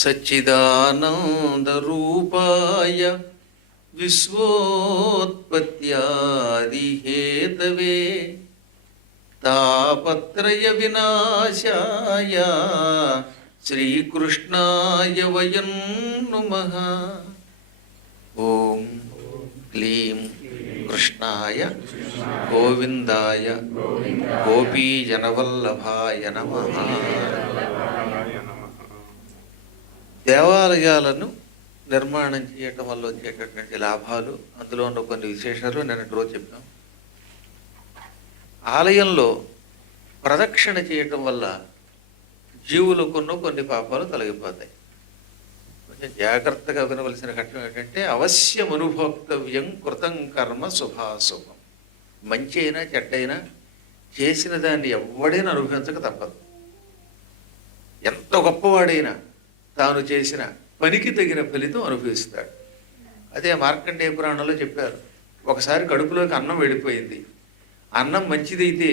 సచ్చిదానందరూపాయ విశ్వోత్పత్యాదిహేతవే తాపత్రయ వినాశాయ శ్రీకృష్ణాయ వయం నమః. ఓం క్లీం కృష్ణాయ గోవిందాయ గోపీజనవల్లభాయ నమః. దేవాలయాలను నిర్మాణం చేయటం వల్ల వచ్చేటటువంటి లాభాలు, అందులో ఉన్న కొన్ని విశేషాలు నిన్నటి రోజు చెప్పాం. ఆలయంలో ప్రదక్షిణ చేయటం వల్ల జీవులకున్న కొన్ని పాపాలు తొలగిపోతాయి. కొంచెం జాగ్రత్తగా వినవలసిన ఘట్టం ఏంటంటే, అవశ్యం అనుభోక్తవ్యం కృతం కర్మ శుభాశుభం. మంచి అయినా చెడ్డైనా చేసిన దాన్ని ఎవడైనా అనుభవించక తప్పదు. ఎంత గొప్పవాడైనా తాను చేసిన పనికి తగిన ఫలితం అనుభవిస్తాడు. అదే మార్కండేయ పురాణంలో చెప్పారు. ఒకసారి కడుపులోకి అన్నం వెళ్ళిపోయింది. అన్నం మంచిదైతే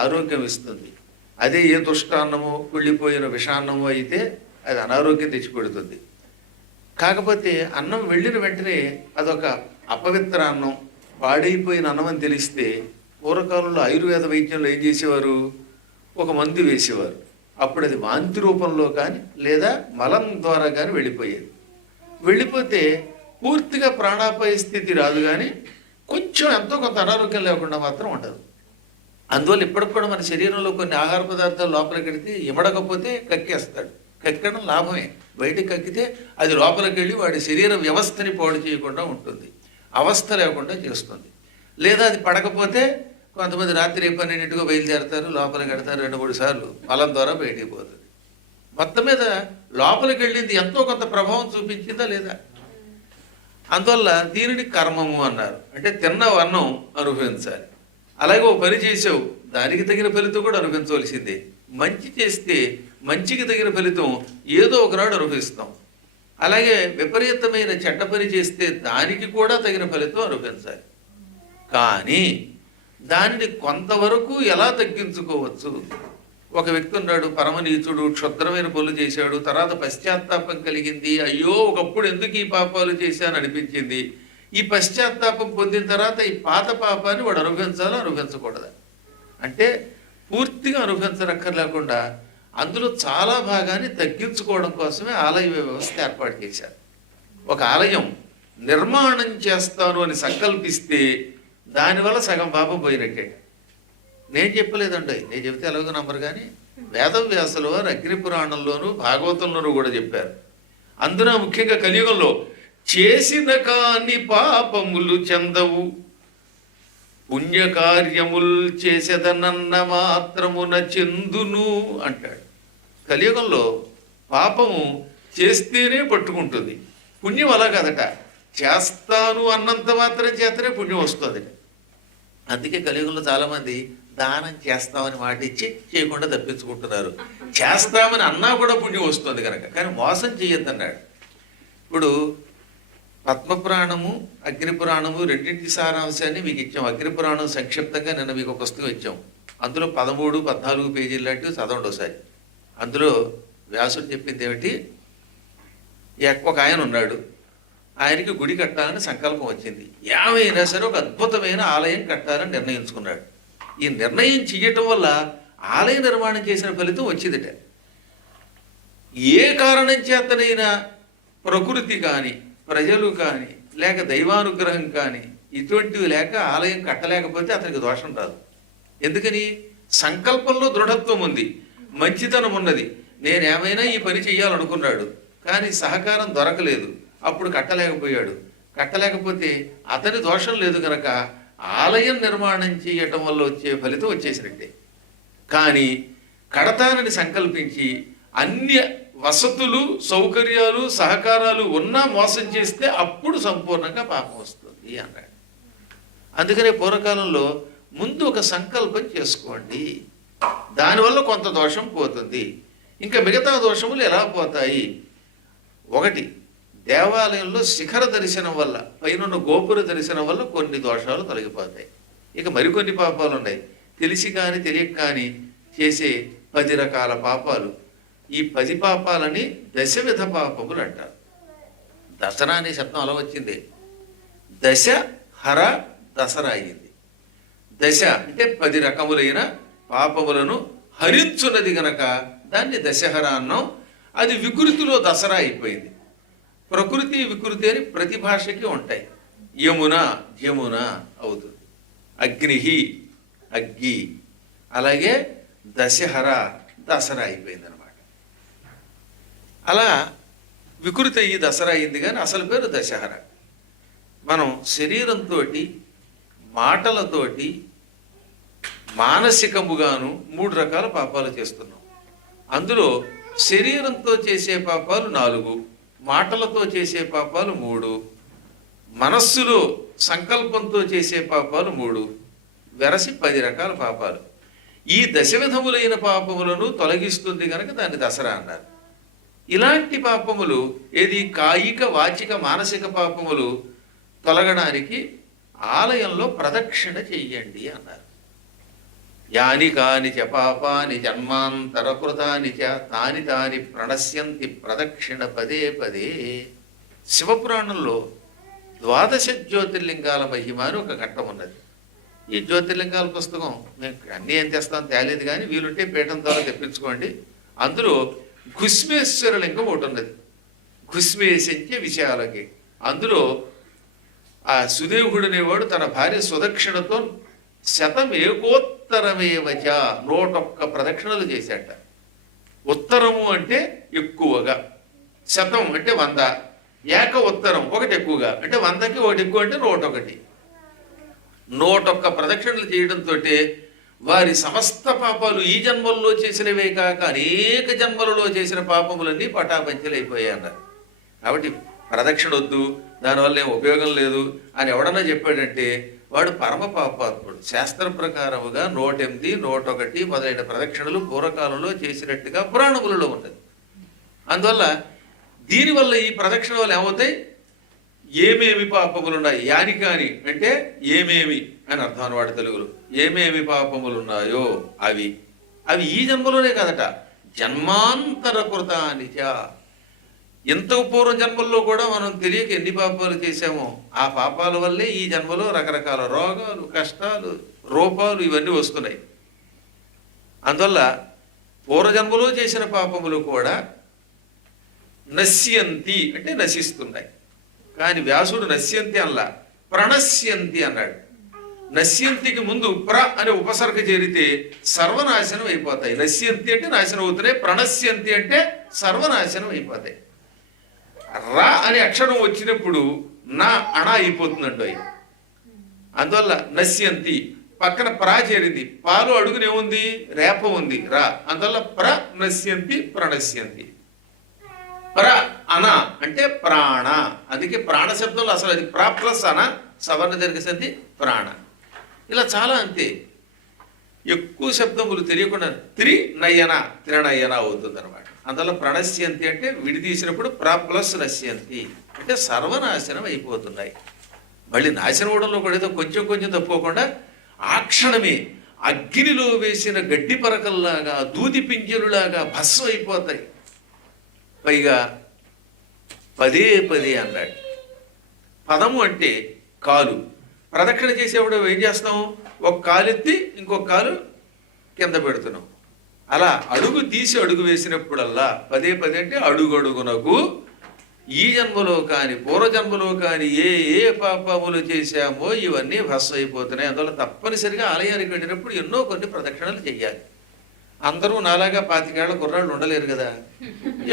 ఆరోగ్యం ఇస్తుంది. అదే ఏ దుష్టాన్నమో కుళ్ళిపోయిన విషాన్నమో అయితే అది అనారోగ్యం తెచ్చిపెడుతుంది. కాకపోతే అన్నం వెళ్ళిన వెంటనే అదొక అపవిత్ర అన్నం, పాడైపోయిన అన్నం అని తెలిస్తే పూర్వకాలంలో ఆయుర్వేద వైద్యంలో ఏం చేసేవారు, ఒక మందు వేసేవారు. అప్పుడు అది వాంతి రూపంలో కానీ లేదా మలం ద్వారా కానీ వెళ్ళిపోయేది. వెళ్ళిపోతే పూర్తిగా ప్రాణాపాయ స్థితి రాదు, కానీ కొంచెం ఎంతో కొంత అనారోగ్యం లేకుండా మాత్రం ఉండదు. అందువల్ల ఇప్పటికి కూడా మన శరీరంలో కొన్ని ఆహార పదార్థాలు లోపలికి వెళితే ఇమడకపోతే కక్కేస్తాడు. కక్కడం లాభమే. బయటికి కక్కితే అది లోపలికి వెళ్ళి వాడి శరీర వ్యవస్థని పాడు చేయకుండా ఉంటుంది, అవస్థ లేకుండా చేస్తుంది. లేదా అది పడకపోతే కొంతమంది రాత్రి 12 బయలుదేరతారు, లోపలికి వెడతారు 2-3 సార్లు, మలం ద్వారా బయటికి పోతుంది. మొత్తం మీద లోపలికి వెళ్ళింది ఎంతో కొంత ప్రభావం చూపించిందా లేదా? అందువల్ల దీనిని కర్మము అన్నారు. అంటే తిన్న అన్నం అనుభవించాలి. అలాగే ఓ పని చేసావు, దానికి తగిన ఫలితం కూడా అనుభవించవలసిందే. మంచి చేస్తే మంచికి తగిన ఫలితం ఏదో ఒకనాడు అనుభవిస్తాం. అలాగే విపరీతమైన చెడ్డ పని చేస్తే దానికి కూడా తగిన ఫలితం అనుభవించాలి. కానీ దానిని కొంతవరకు ఎలా తగ్గించుకోవచ్చు? ఒక వ్యక్తి ఉన్నాడు, పరమనీచుడు, క్షుద్రమైన పనులు చేశాడు, తర్వాత పశ్చాత్తాపం కలిగింది. అయ్యో ఒకప్పుడు ఎందుకు ఈ పాపాలు చేశాను అనిపించింది. ఈ పశ్చాత్తాపం పొందిన తర్వాత ఈ పాత పాపాన్ని వాడు అనుభవించాలా అనుభవించకూడదా? అంటే పూర్తిగా అనుభవించనక్కర్లేకుండా అందులో చాలా భాగాన్ని తగ్గించుకోవడం కోసమే ఆలయ వ్యవస్థ ఏర్పాటు చేశారు. ఒక ఆలయం నిర్మాణం చేస్తాను అని సంకల్పిస్తే దానివల్ల సగం పాపం పోయినట్టే. నేను చెప్పలేదండి, నేను చెబితే ఎలాగో నమ్మరు. కానీ వేదవ్యాసుల వారు అగ్నిపురాణంలోనూ భాగవతంలోనూ కూడా చెప్పారు. అందున ముఖ్యంగా కలియుగంలో చేసిన కాని పాపములు చెందవు, పుణ్యకార్యములు చేసేదనన్న మాత్రమున చెందును అంటాడు. కలియుగంలో పాపము చేస్తేనే పట్టుకుంటుంది, పుణ్యం అలా కదట. చేస్తాను అన్నంత మాత్రం చేతనే పుణ్యం వస్తుంది. అందుకే కలియుగంలో చాలామంది దానం చేస్తామని మాట ఇచ్చి చేయకుండా తప్పించుకుంటున్నారు. చేస్తామని అన్నా కూడా పుణ్యం వస్తుంది కనుక. కానీ మోసం చేయొద్దన్నాడు. ఇప్పుడు పద్మపురాణము అగ్నిపురాణము రెండింటి సారాంశాన్ని మీకు ఇచ్చాం. అగ్నిపురాణం సంక్షిప్తంగా నిన్న మీకు ఒక పుస్తకం ఇచ్చాం. అందులో 13-14 పేజీలు లాంటివి చదవండి ఒకసారి. అందులో వ్యాసుడు చెప్పింది ఏమిటి, ఒక ఆయన ఉన్నాడు, ఆయనకి గుడి కట్టాలని సంకల్పం వచ్చింది. ఏమైనా సరే ఒక అద్భుతమైన ఆలయం కట్టాలని నిర్ణయించుకున్నాడు. ఈ నిర్ణయం చేయటం వల్ల ఆలయ నిర్మాణం చేసిన ఫలితం వచ్చిందట. ఏ కారణం చేతనైనా ప్రకృతి కానీ ప్రజలు కానీ లేక దైవానుగ్రహం కానీ ఇటువంటివి లేక ఆలయం కట్టలేకపోతే అతనికి దోషం రాదు. ఎందుకని? సంకల్పంలో దృఢత్వం ఉంది, మంచితనం ఉన్నది. నేనేమైనా ఈ పని చెయ్యాలనుకున్నాడు, కానీ సహకారం దొరకలేదు, అప్పుడు కట్టలేకపోయాడు. కట్టలేకపోతే అతని దోషం లేదు కనుక ఆలయం నిర్మాణం చేయటం వల్ల వచ్చే ఫలితం వచ్చేసినట్టే. కానీ కడతానని సంకల్పించి అన్ని వసతులు సౌకర్యాలు సహకారాలు ఉన్నా మోసం చేస్తే అప్పుడు సంపూర్ణంగా పాపం వస్తుంది అన్నాడు. అందుకనే పూర్వకాలంలో ముందు ఒక సంకల్పం చేసుకోండి, దానివల్ల కొంత దోషం పోతుంది. ఇంకా మిగతా దోషములు ఎలా పోతాయి? ఒకటి, దేవాలయంలో శిఖర దర్శనం వల్ల, పైన గోపుర దర్శనం వల్ల కొన్ని దోషాలు తొలగిపోతాయి. ఇక మరికొన్ని పాపాలు ఉన్నాయి. తెలిసి కానీ తెలియక కానీ చేసే 10 రకాల పాపాలు. ఈ 10 పాపాలని దశవిధ పాపములు అంటారు. దసరా అనే శబ్దం అలా వచ్చింది. దశ హర దసరా అయింది. దశ అంటే 10 రకములైన పాపములను హరించున్నది గనక దాన్ని దశహర అన్నాం. అది వికృతిలో దసరా అయిపోయింది. ప్రకృతి వికృతి అని ప్రతి భాషకి ఉంటాయి. యమున యమున అవుతుంది, అగ్నిహి అగ్గి. అలాగే దశహర దసరా అయిపోయింది అనమాట. అలా వికృతి అయ్యి దసరా అయింది, కానీ అసలు పేరు దశహర. మనం శరీరంతో మాటలతోటి మానసికముగాను 3 రకాల పాపాలు చేస్తున్నాం. అందులో శరీరంతో చేసే పాపాలు 4, మాటలతో చేసే పాపాలు 3, మనస్సులో సంకల్పంతో చేసే పాపాలు 3, వెరసి 10 రకాల పాపాలు. ఈ దశవిధములైన పాపములను తొలగిస్తుంది కనుక దాన్ని దసరా అన్నారు. ఇలాంటి పాపములు ఏది కాయిక వాచిక మానసిక పాపములు తొలగడానికి ఆలయంలో ప్రదక్షిణ చెయ్యండి అన్నారు. యాని కాని చ పాపాని జన్మాంతరకృతాని చ తాని తాని ప్రణశ్యంతి ప్రదక్షిణ పదే పదే. శివపురాణంలో 12 జ్యోతిర్లింగాల మహిమ అని ఒక ఘట్టం ఉన్నది. ఈ జ్యోతిర్లింగాల పుస్తకం మేము అన్నీ ఏం తెస్తాం తేలేదు, కానీ వీలుంటే పీఠం ద్వారా తెప్పించుకోండి. అందులో ఘుస్మేశ్వర లింగం ఒకటి ఉన్నది. ఘుస్మేశంచ విశాలకి. అందులో ఆ సుదేవుడు అనేవాడు తన భార్య సుదక్షిణతో 100 101 ప్రదక్షిణలు చేశాట. ఉత్తరము అంటే ఎక్కువగా, 100 అంటే 100, ఏక ఉత్తరం ఒకటి ఎక్కువగా అంటే 100కి ఒకటి ఎక్కువ అంటే 101. 101 ప్రదక్షిణలు చేయడంతో వారి సమస్త పాపాలు ఈ జన్మల్లో చేసినవే కాక అనేక జన్మలలో చేసిన పాపములన్నీ పటాపంచలైపోయాయి అన్నారు. కాబట్టి ప్రదక్షిణ వద్దు, దానివల్ల ఏం ఉపయోగం లేదు అని ఎవడన్నా చెప్పాడంటే వాడు పరమ పాపాత్ముడు. శాస్త్ర ప్రకారముగా 108, 101 మొదలైన ప్రదక్షిణలు పూర్వకాలంలో చేసినట్టుగా పురాణములలో ఉన్నది. అందువల్ల దీనివల్ల ఈ ప్రదక్షిణ వల్ల ఏమవుతాయి, ఏమేమి పాపములున్నాయి. యాని కాని అంటే ఏమేమి అని అర్థం అన్నవాడు తెలుగులో. ఏమేమి పాపములున్నాయో అవి అవి ఈ జన్మలోనే కదట, జన్మాంతర కృతానిచ. ఎంతో పూర్వ జన్మల్లో కూడా మనం తెలియక ఎన్ని పాపాలు చేశామో ఆ పాపాల వల్లే ఈ జన్మలో రకరకాల రోగాలు, కష్టాలు, రూపాలు ఇవన్నీ వస్తున్నాయి. అందువల్ల పూర్వజన్మలో చేసిన పాపములు కూడా నశ్యంతి అంటే నశిస్తున్నాయి. కానీ వ్యాసుడు నశ్యంతి అనలా, ప్రణశ్యంతి అన్నాడు. నశ్యంతికి ముందు ప్ర అనే ఉపసర్గ చేరితే సర్వనాశనం అయిపోతాయి. నశ్యంతి అంటే నాశనం అవుతున్నాయి, ప్రణశ్యంతి అంటే సర్వనాశనం అయిపోతాయి. రా అనే అక్షరం వచ్చినప్పుడు నా అణ అయిపోతుందండి అవి. అందువల్ల నశ్యంతి పక్కన ప్రా చేరింది, పాలు అడుగునేముంది, రేప ఉంది రా. అందువల్ల ప్ర నశ్యంతి ప్రణశ్యంతి. ప్ర అన అంటే ప్రాణ. అందుకే ప్రాణ శబ్దంలో అసలు అది ప్రా ప్లస్ అన సవర్ణ దీర్ఘసంధి ప్రాణ. ఇలా చాలా అంతే. ఎక్కువ శబ్దములు తెలియకుండా త్రినయన త్రినయన అవుతుంది అనమాట. అందువల్ల ప్రణశ్యంతి అంటే విడితీసినప్పుడు ప్రా ప్లస్ నశ్యంతి అంటే సర్వనాశనం అయిపోతున్నాయి. మళ్ళీ నాశనం అవడంలో కూడా ఏదో కొంచెం కొంచెం తప్పుకోకుండా ఆ క్షణమే అగ్నిలో వేసిన గడ్డి పరకల్లాగా దూది పింజలులాగా భస్వం అయిపోతాయి. పైగా పదే పదే అన్నాడు. పదము అంటే కాలు. ప్రదక్షిణ చేసేవాడు ఏం చేస్తాం, ఒక కాలు ఎత్తి ఇంకొక కాలు కింద పెడుతున్నాం. అలా అడుగు తీసి అడుగు వేసినప్పుడల్లా పదే పదే అంటే అడుగడుగునకు ఈ జన్మలో కానీ పూర్వజన్మలో కానీ ఏ ఏ పాపములు చేశామో ఇవన్నీ భస్వం అయిపోతున్నాయి. అందువల్ల తప్పనిసరిగా ఆలయానికి వెళ్ళినప్పుడు ఎన్నో కొన్ని ప్రదక్షిణలు చెయ్యాలి. అందరూ నాలాగా 25 ఏళ్ల కుర్రాళ్ళు ఉండలేరు కదా,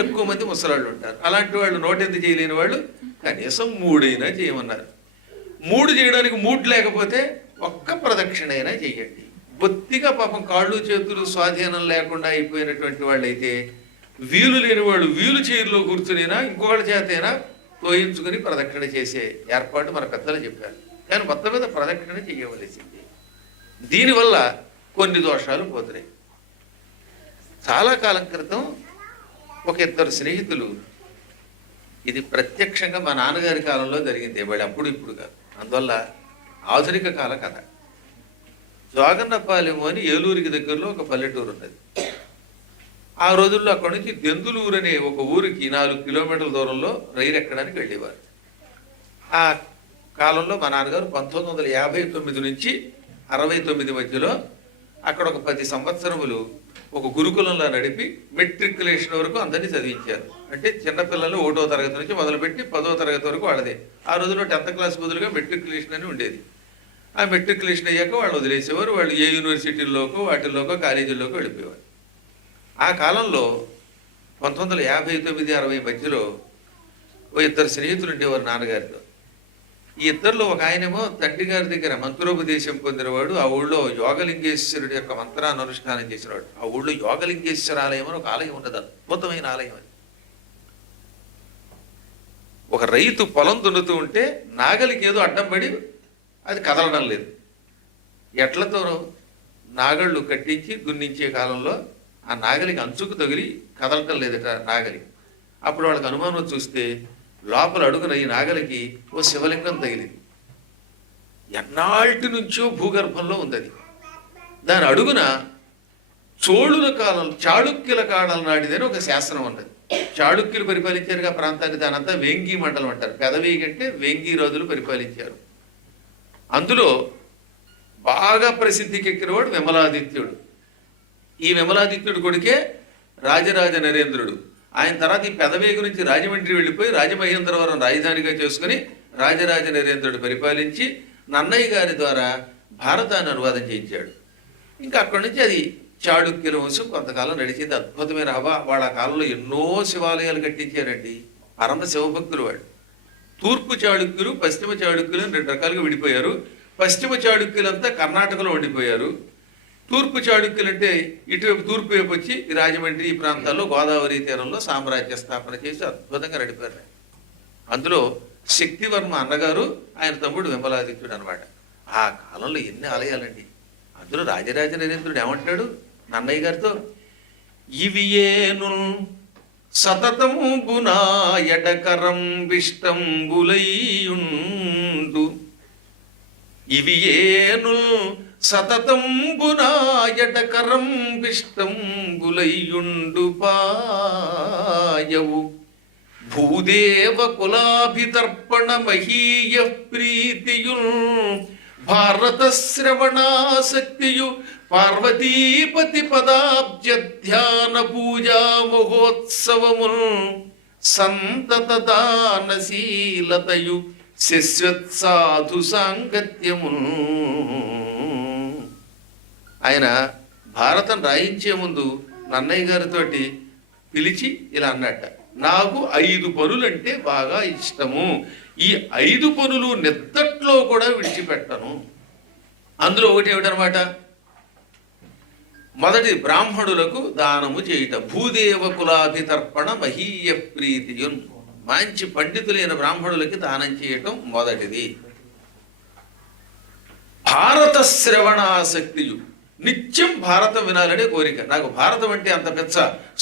ఎక్కువ మంది ముసలాళ్ళు ఉంటారు. అలాంటి వాళ్ళు 108 చేయలేని వాళ్ళు కనీసం 3 అయినా చేయమన్నారు. 3 చేయడానికి 3 లేకపోతే ఒక్క ప్రదక్షిణ అయినా చెయ్యండి. బొత్తిగా పాపం కాళ్ళు చేతులు స్వాధీనం లేకుండా అయిపోయినటువంటి వాళ్ళు అయితే వీలు లేని వాళ్ళు వీలు చైర్లో కూర్చునైనా ఇంకొకళ్ళ చేతైనా తోయించుకుని ప్రదక్షిణ చేసే ఏర్పాటు మన పెద్దలు చెప్పారు. కానీ మొత్తం మీద ప్రదక్షిణ చేయవలసింది. దీనివల్ల కొన్ని దోషాలు పోతున్నాయి. చాలా కాలం క్రితం ఒక 2 స్నేహితులు, ఇది ప్రత్యక్షంగా మా నాన్నగారి కాలంలో జరిగింది, వాళ్ళు అప్పుడు ఇప్పుడు కాదు, అందువల్ల ఆధునిక కాల కథ. జోగన్నపాలెం అని ఏలూరికి దగ్గరలో ఒక పల్లెటూరు ఉన్నది. ఆ రోజుల్లో అక్కడి నుంచి దెందులూరు అనే ఒక ఊరికి 4 కిలోమీటర్ల దూరంలో రైలు ఎక్కడానికి వెళ్ళేవారు. ఆ కాలంలో మా నాన్నగారు 1959 నుంచి 69 మధ్యలో అక్కడ ఒక 10 సంవత్సరములు ఒక గురుకులంలో నడిపి మెట్రికులేషన్ వరకు అందరినీ చదివించారు. అంటే చిన్నపిల్లలు 1వ తరగతి నుంచి మొదలుపెట్టి 10వ తరగతి వరకు వాళ్ళదే. ఆ రోజుల్లో 10th క్లాస్ బదులుగా మెట్రికులేషన్ అని ఉండేది. ఆ మెట్రికులేషన్ అయ్యాక వాళ్ళు వదిలేసేవారు. వాళ్ళు ఏ యూనివర్సిటీల్లోకో వాటిల్లోకో కాలేజీల్లోకో వెళ్ళిపోయేవారు. ఆ కాలంలో 1959-60 మధ్యలో ఓ 2 స్నేహితులు ఉండేవారు నాన్నగారితో. ఈ ఇద్దరిలో ఒక ఆయనేమో తండ్రి గారి దగ్గర మంత్రోపదేశం పొందినవాడు. ఆ ఊళ్ళో యోగలింగేశ్వరుడి యొక్క మంత్రాన్ని అనుష్ఠానం చేసినవాడు. ఆ ఊళ్ళో యోగలింగేశ్వర ఆలయం అని ఒక ఆలయం ఉన్నది, అద్భుతమైన ఆలయం అది. ఒక రైతు పొలం దున్నుతూ ఉంటే నాగలికి ఏదో అడ్డం పడి అది కదలడం లేదు. ఎట్లతో నాగళ్ళు కట్టించి దున్నించే కాలంలో ఆ నాగలికి అంచుకు తగిలి కదలటం లేదట నాగలి. అప్పుడు వాళ్ళకి అనుమానం చూస్తే లోపల అడుగున ఈ నాగలికి ఓ శివలింగం తగిలింది. ఎన్నాళ్ళటి నుంచో భూగర్భంలో ఉంది అది. దాని అడుగున చోళుల కాలం చాళుక్యుల కాలం నాటిదని ఒక శాసనం ఉన్నది. చాళుక్యులు పరిపాలించారుగా ప్రాంతాన్ని, దానంతా వేంగి మండలం అంటారు. పెదవేగి అంటే వేంగి రాజులు పరిపాలించారు. అందులో బాగా ప్రసిద్ధికి ఎక్కినవాడు విమలాదిత్యుడు. ఈ విమలాదిత్యుడు కొడుకే రాజరాజ నరేంద్రుడు. ఆయన తర్వాత ఈ పెదవేగు నుంచి రాజమండ్రి వెళ్ళిపోయి రాజమహేంద్రవరం రాజధానిగా చేసుకుని రాజరాజ నరేంద్రుడు పరిపాలించి నన్నయ్య గారి ద్వారా భారతాన్ని అనువాదం చేయించాడు. ఇంకా అక్కడి నుంచి అది చాళుక్యుల వంశం కొంతకాలం నడిచింది. అద్భుతమైన వాళ్ళ కాలంలో ఎన్నో శివాలయాలు కట్టించారండి. పరమ శివభక్తులు వాళ్ళు. తూర్పు చాళుక్యులు, పశ్చిమ చాళుక్యులు అని 2 రకాలుగా విడిపోయారు. పశ్చిమ చాళుక్యులంతా కర్ణాటకలో ఉండిపోయారు. తూర్పు చాళుక్యులు అంటే ఇటువైపు తూర్పు వైపు వచ్చి ఈ రాజమండ్రి ఈ ప్రాంతాల్లో గోదావరి తీరంలో సామ్రాజ్య స్థాపన చేసి అద్భుతంగా నడిపారు. అందులో శక్తివర్మ అన్నగారు, ఆయన తమ్ముడు విమలాదిత్యుడు అనమాట. ఆ కాలంలో ఎన్ని ఆలయాలండి. అందులో రాజరాజ నరేంద్రుడు ఏమంటాడు నన్నయ్య గారితో, ఇవి ఏను సతతంబునా ఎడకరం విష్టంబులైయుండు, ఇవి ఏను సతతంబునా ఎడకరం విష్టంబులైయుండు పాయవు, భూదేవ కులాభితర్పణ మహీయ ప్రీతియున్ భారత శ్రవణాసక్తియు పార్వతీపతి పదాబ్జ ధ్యాన పూజా మహోత్సవమున్ సంతత దానశీలతయు శశ్వత్ సాధు సాంగత్యమున్. ఆయన భారతం రాయించే ముందు నన్నయ్య గారితోటి పిలిచి ఇలా అన్నట్ట, నాకు 5 పనులంటే బాగా ఇష్టము, ఈ 5 పనులు నిద్దట్లో కూడా విడిచిపెట్టను. అందులో ఒకటి ఏమిటనమాట, మొదటి బ్రాహ్మణులకు దానము చేయట, భూదేవ కులాభితర్పణ మహీయ ప్రీతియున్, మంచి పండితులైన బ్రాహ్మణులకి దానం చేయటం మొదటిది. భారత శ్రవణాసక్తియు, నిత్యం భారతం వినాలనే కోరిక. నాకు భారతం అంటే అంత పెద్ద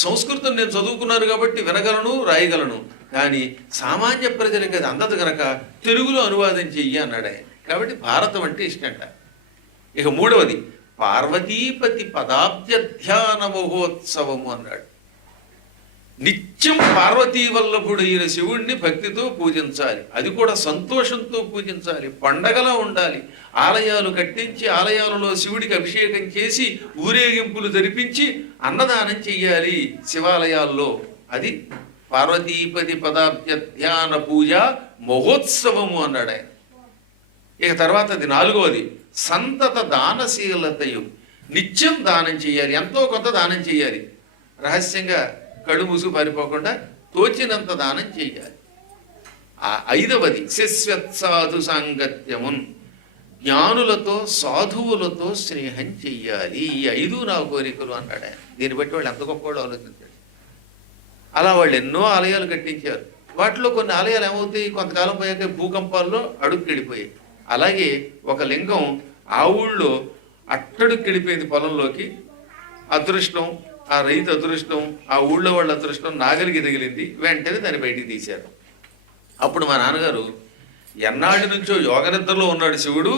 సంస్కృతం నేను చదువుకున్నాను కాబట్టి వినగలను, రాయగలను. కానీ సామాన్య ప్రజలకి అది అందదు కనుక తెలుగులో అనువాదం చెయ్యి అన్నాడు ఆయన. కాబట్టి భారతం అంటే ఇష్టంట. ఇక మూడవది పార్వతీపతి పదాబ్జ ధ్యాన మహోత్సవము అన్నాడు. నిత్యం పార్వతీ వల్లభుడు అయిన శివుణ్ణి భక్తితో పూజించాలి, అది కూడా సంతోషంతో పూజించాలి, పండగలా ఉండాలి. ఆలయాలు కట్టించి ఆలయాలలో శివుడికి అభిషేకం చేసి ఊరేగింపులు జరిపించి అన్నదానం చెయ్యాలి శివాలయాల్లో. అది పార్వతీపతి పదాబ్జ ధ్యాన పూజ మహోత్సవము అన్నాడు ఆయన. ఇక తర్వాత అది నాలుగవది సంతత దానశీలతయు, నిత్యం దానం చేయాలి, ఎంతో కొంత దానం చేయాలి, రహస్యంగా కడు ముసుగు పారిపోకుండా తోచినంత దానం చేయాలి. ఆ ఐదవది శశ్వత్ సాధు సాంగత్యమున్, జ్ఞానులతో సాధువులతో స్నేహం చెయ్యాలి. ఈ 5 నా కోరికలు అన్నాడు ఆయన. దీన్ని బట్టి వాళ్ళు ఎంత గొప్పవాళ్ళు ఆలోచించారు. అలా వాళ్ళు ఎన్నో ఆలయాలు కట్టించారు. వాటిలో కొన్ని ఆలయాలు ఏమవుతాయి, కొంతకాలం పోయాక భూకంపాల్లో అడుక్కెళ్ళిపోయాయి. అలాగే ఒక లింగం ఆ ఊళ్ళో అట్టడుక్కెళ్ళిపోయింది పొలంలోకి. అదృష్టం, ఆ రైతు అదృష్టం, ఆ ఊళ్ళో వాళ్ళ అదృష్టం నాగలికి తగిలింది. వెంటనే దాన్ని బయటికి తీశారు. అప్పుడు మా నాన్నగారు ఎన్నాడి నుంచో యోగనిద్రలో ఉన్నాడు శివుడు,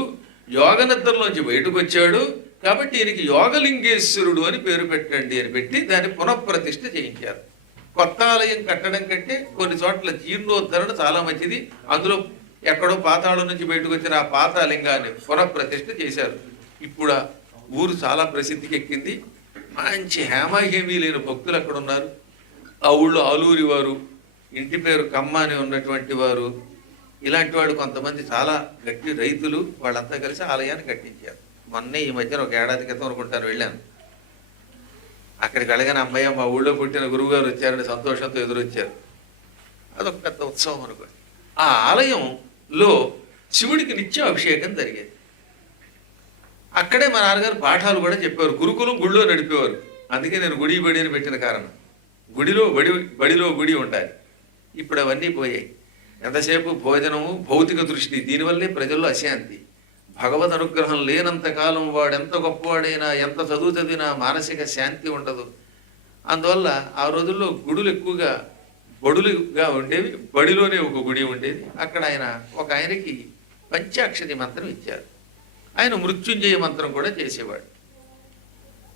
యోగనిద్రలోంచి బయటకు వచ్చాడు. కాబట్టి ఈయనకి యోగలింగేశ్వరుడు అని పేరు పెట్టండి అని పెట్టి దాన్ని పునఃప్రతిష్ఠ చేయించారు. కొత్త ఆలయం కట్టడం కంటే కొన్ని చోట్ల జీర్ణోద్ధరణ చాలా మంచిది. అందులో ఎక్కడో పాతాళం నుంచి బయటకు వచ్చిన ఆ పాత లింగాన్ని పునఃప్రతిష్ఠ చేశారు. ఇప్పుడు ఆ ఊరు చాలా ప్రసిద్ధికి ఎక్కింది. మంచి హేమాహేమీ లేని భక్తులు అక్కడ ఉన్నారు. ఆ ఊళ్ళో ఆలూరి వారు, ఇంటి పేరు కమ్మ అని ఉన్నటువంటి వారు, ఇలాంటి వాడు కొంతమంది చాలా గట్టి రైతులు, వాళ్ళంతా కలిసి ఆలయాన్ని కట్టించారు. మొన్నే ఈ మధ్యన ఒక ఏడాది క్రితం అనుకుంటాను వెళ్ళాను. అక్కడికి వెళ్ళగానే అమ్మయ్య మా ఊళ్ళో పుట్టిన గురువుగారు వచ్చారని సంతోషంతో ఎదురొచ్చారు. అదొక పెద్ద ఉత్సవం అనుకోండి. ఆ ఆలయంలో శివుడికి నిత్యం అభిషేకం జరిగేది. అక్కడే మా నాన్నగారు పాఠాలు కూడా చెప్పేవారు. గురుకులం గుడిలో నడిపేవారు. అందుకే నేను గుడి బడి అని పెట్టిన కారణం. గుడిలో బడిలో గుడి ఉండాలి. ఇప్పుడు అవన్నీ పోయాయి. ఎంతసేపు భోజనము, భౌతిక దృష్టి, దీనివల్లే ప్రజల్లో అశాంతి. భగవద్ అనుగ్రహం లేనంతకాలం వాడెంత గొప్పవాడైనా, ఎంత చదువు చదివినా మానసిక శాంతి ఉండదు. అందువల్ల ఆ రోజుల్లో గుడులు ఎక్కువగా బడులుగా ఉండేవి. బడిలోనే ఒక గుడి ఉండేది. అక్కడ ఒక ఆయనకి పంచాక్షరి మంత్రం ఇచ్చారు. ఆయన మృత్యుంజయ మంత్రం కూడా చేసేవాడు.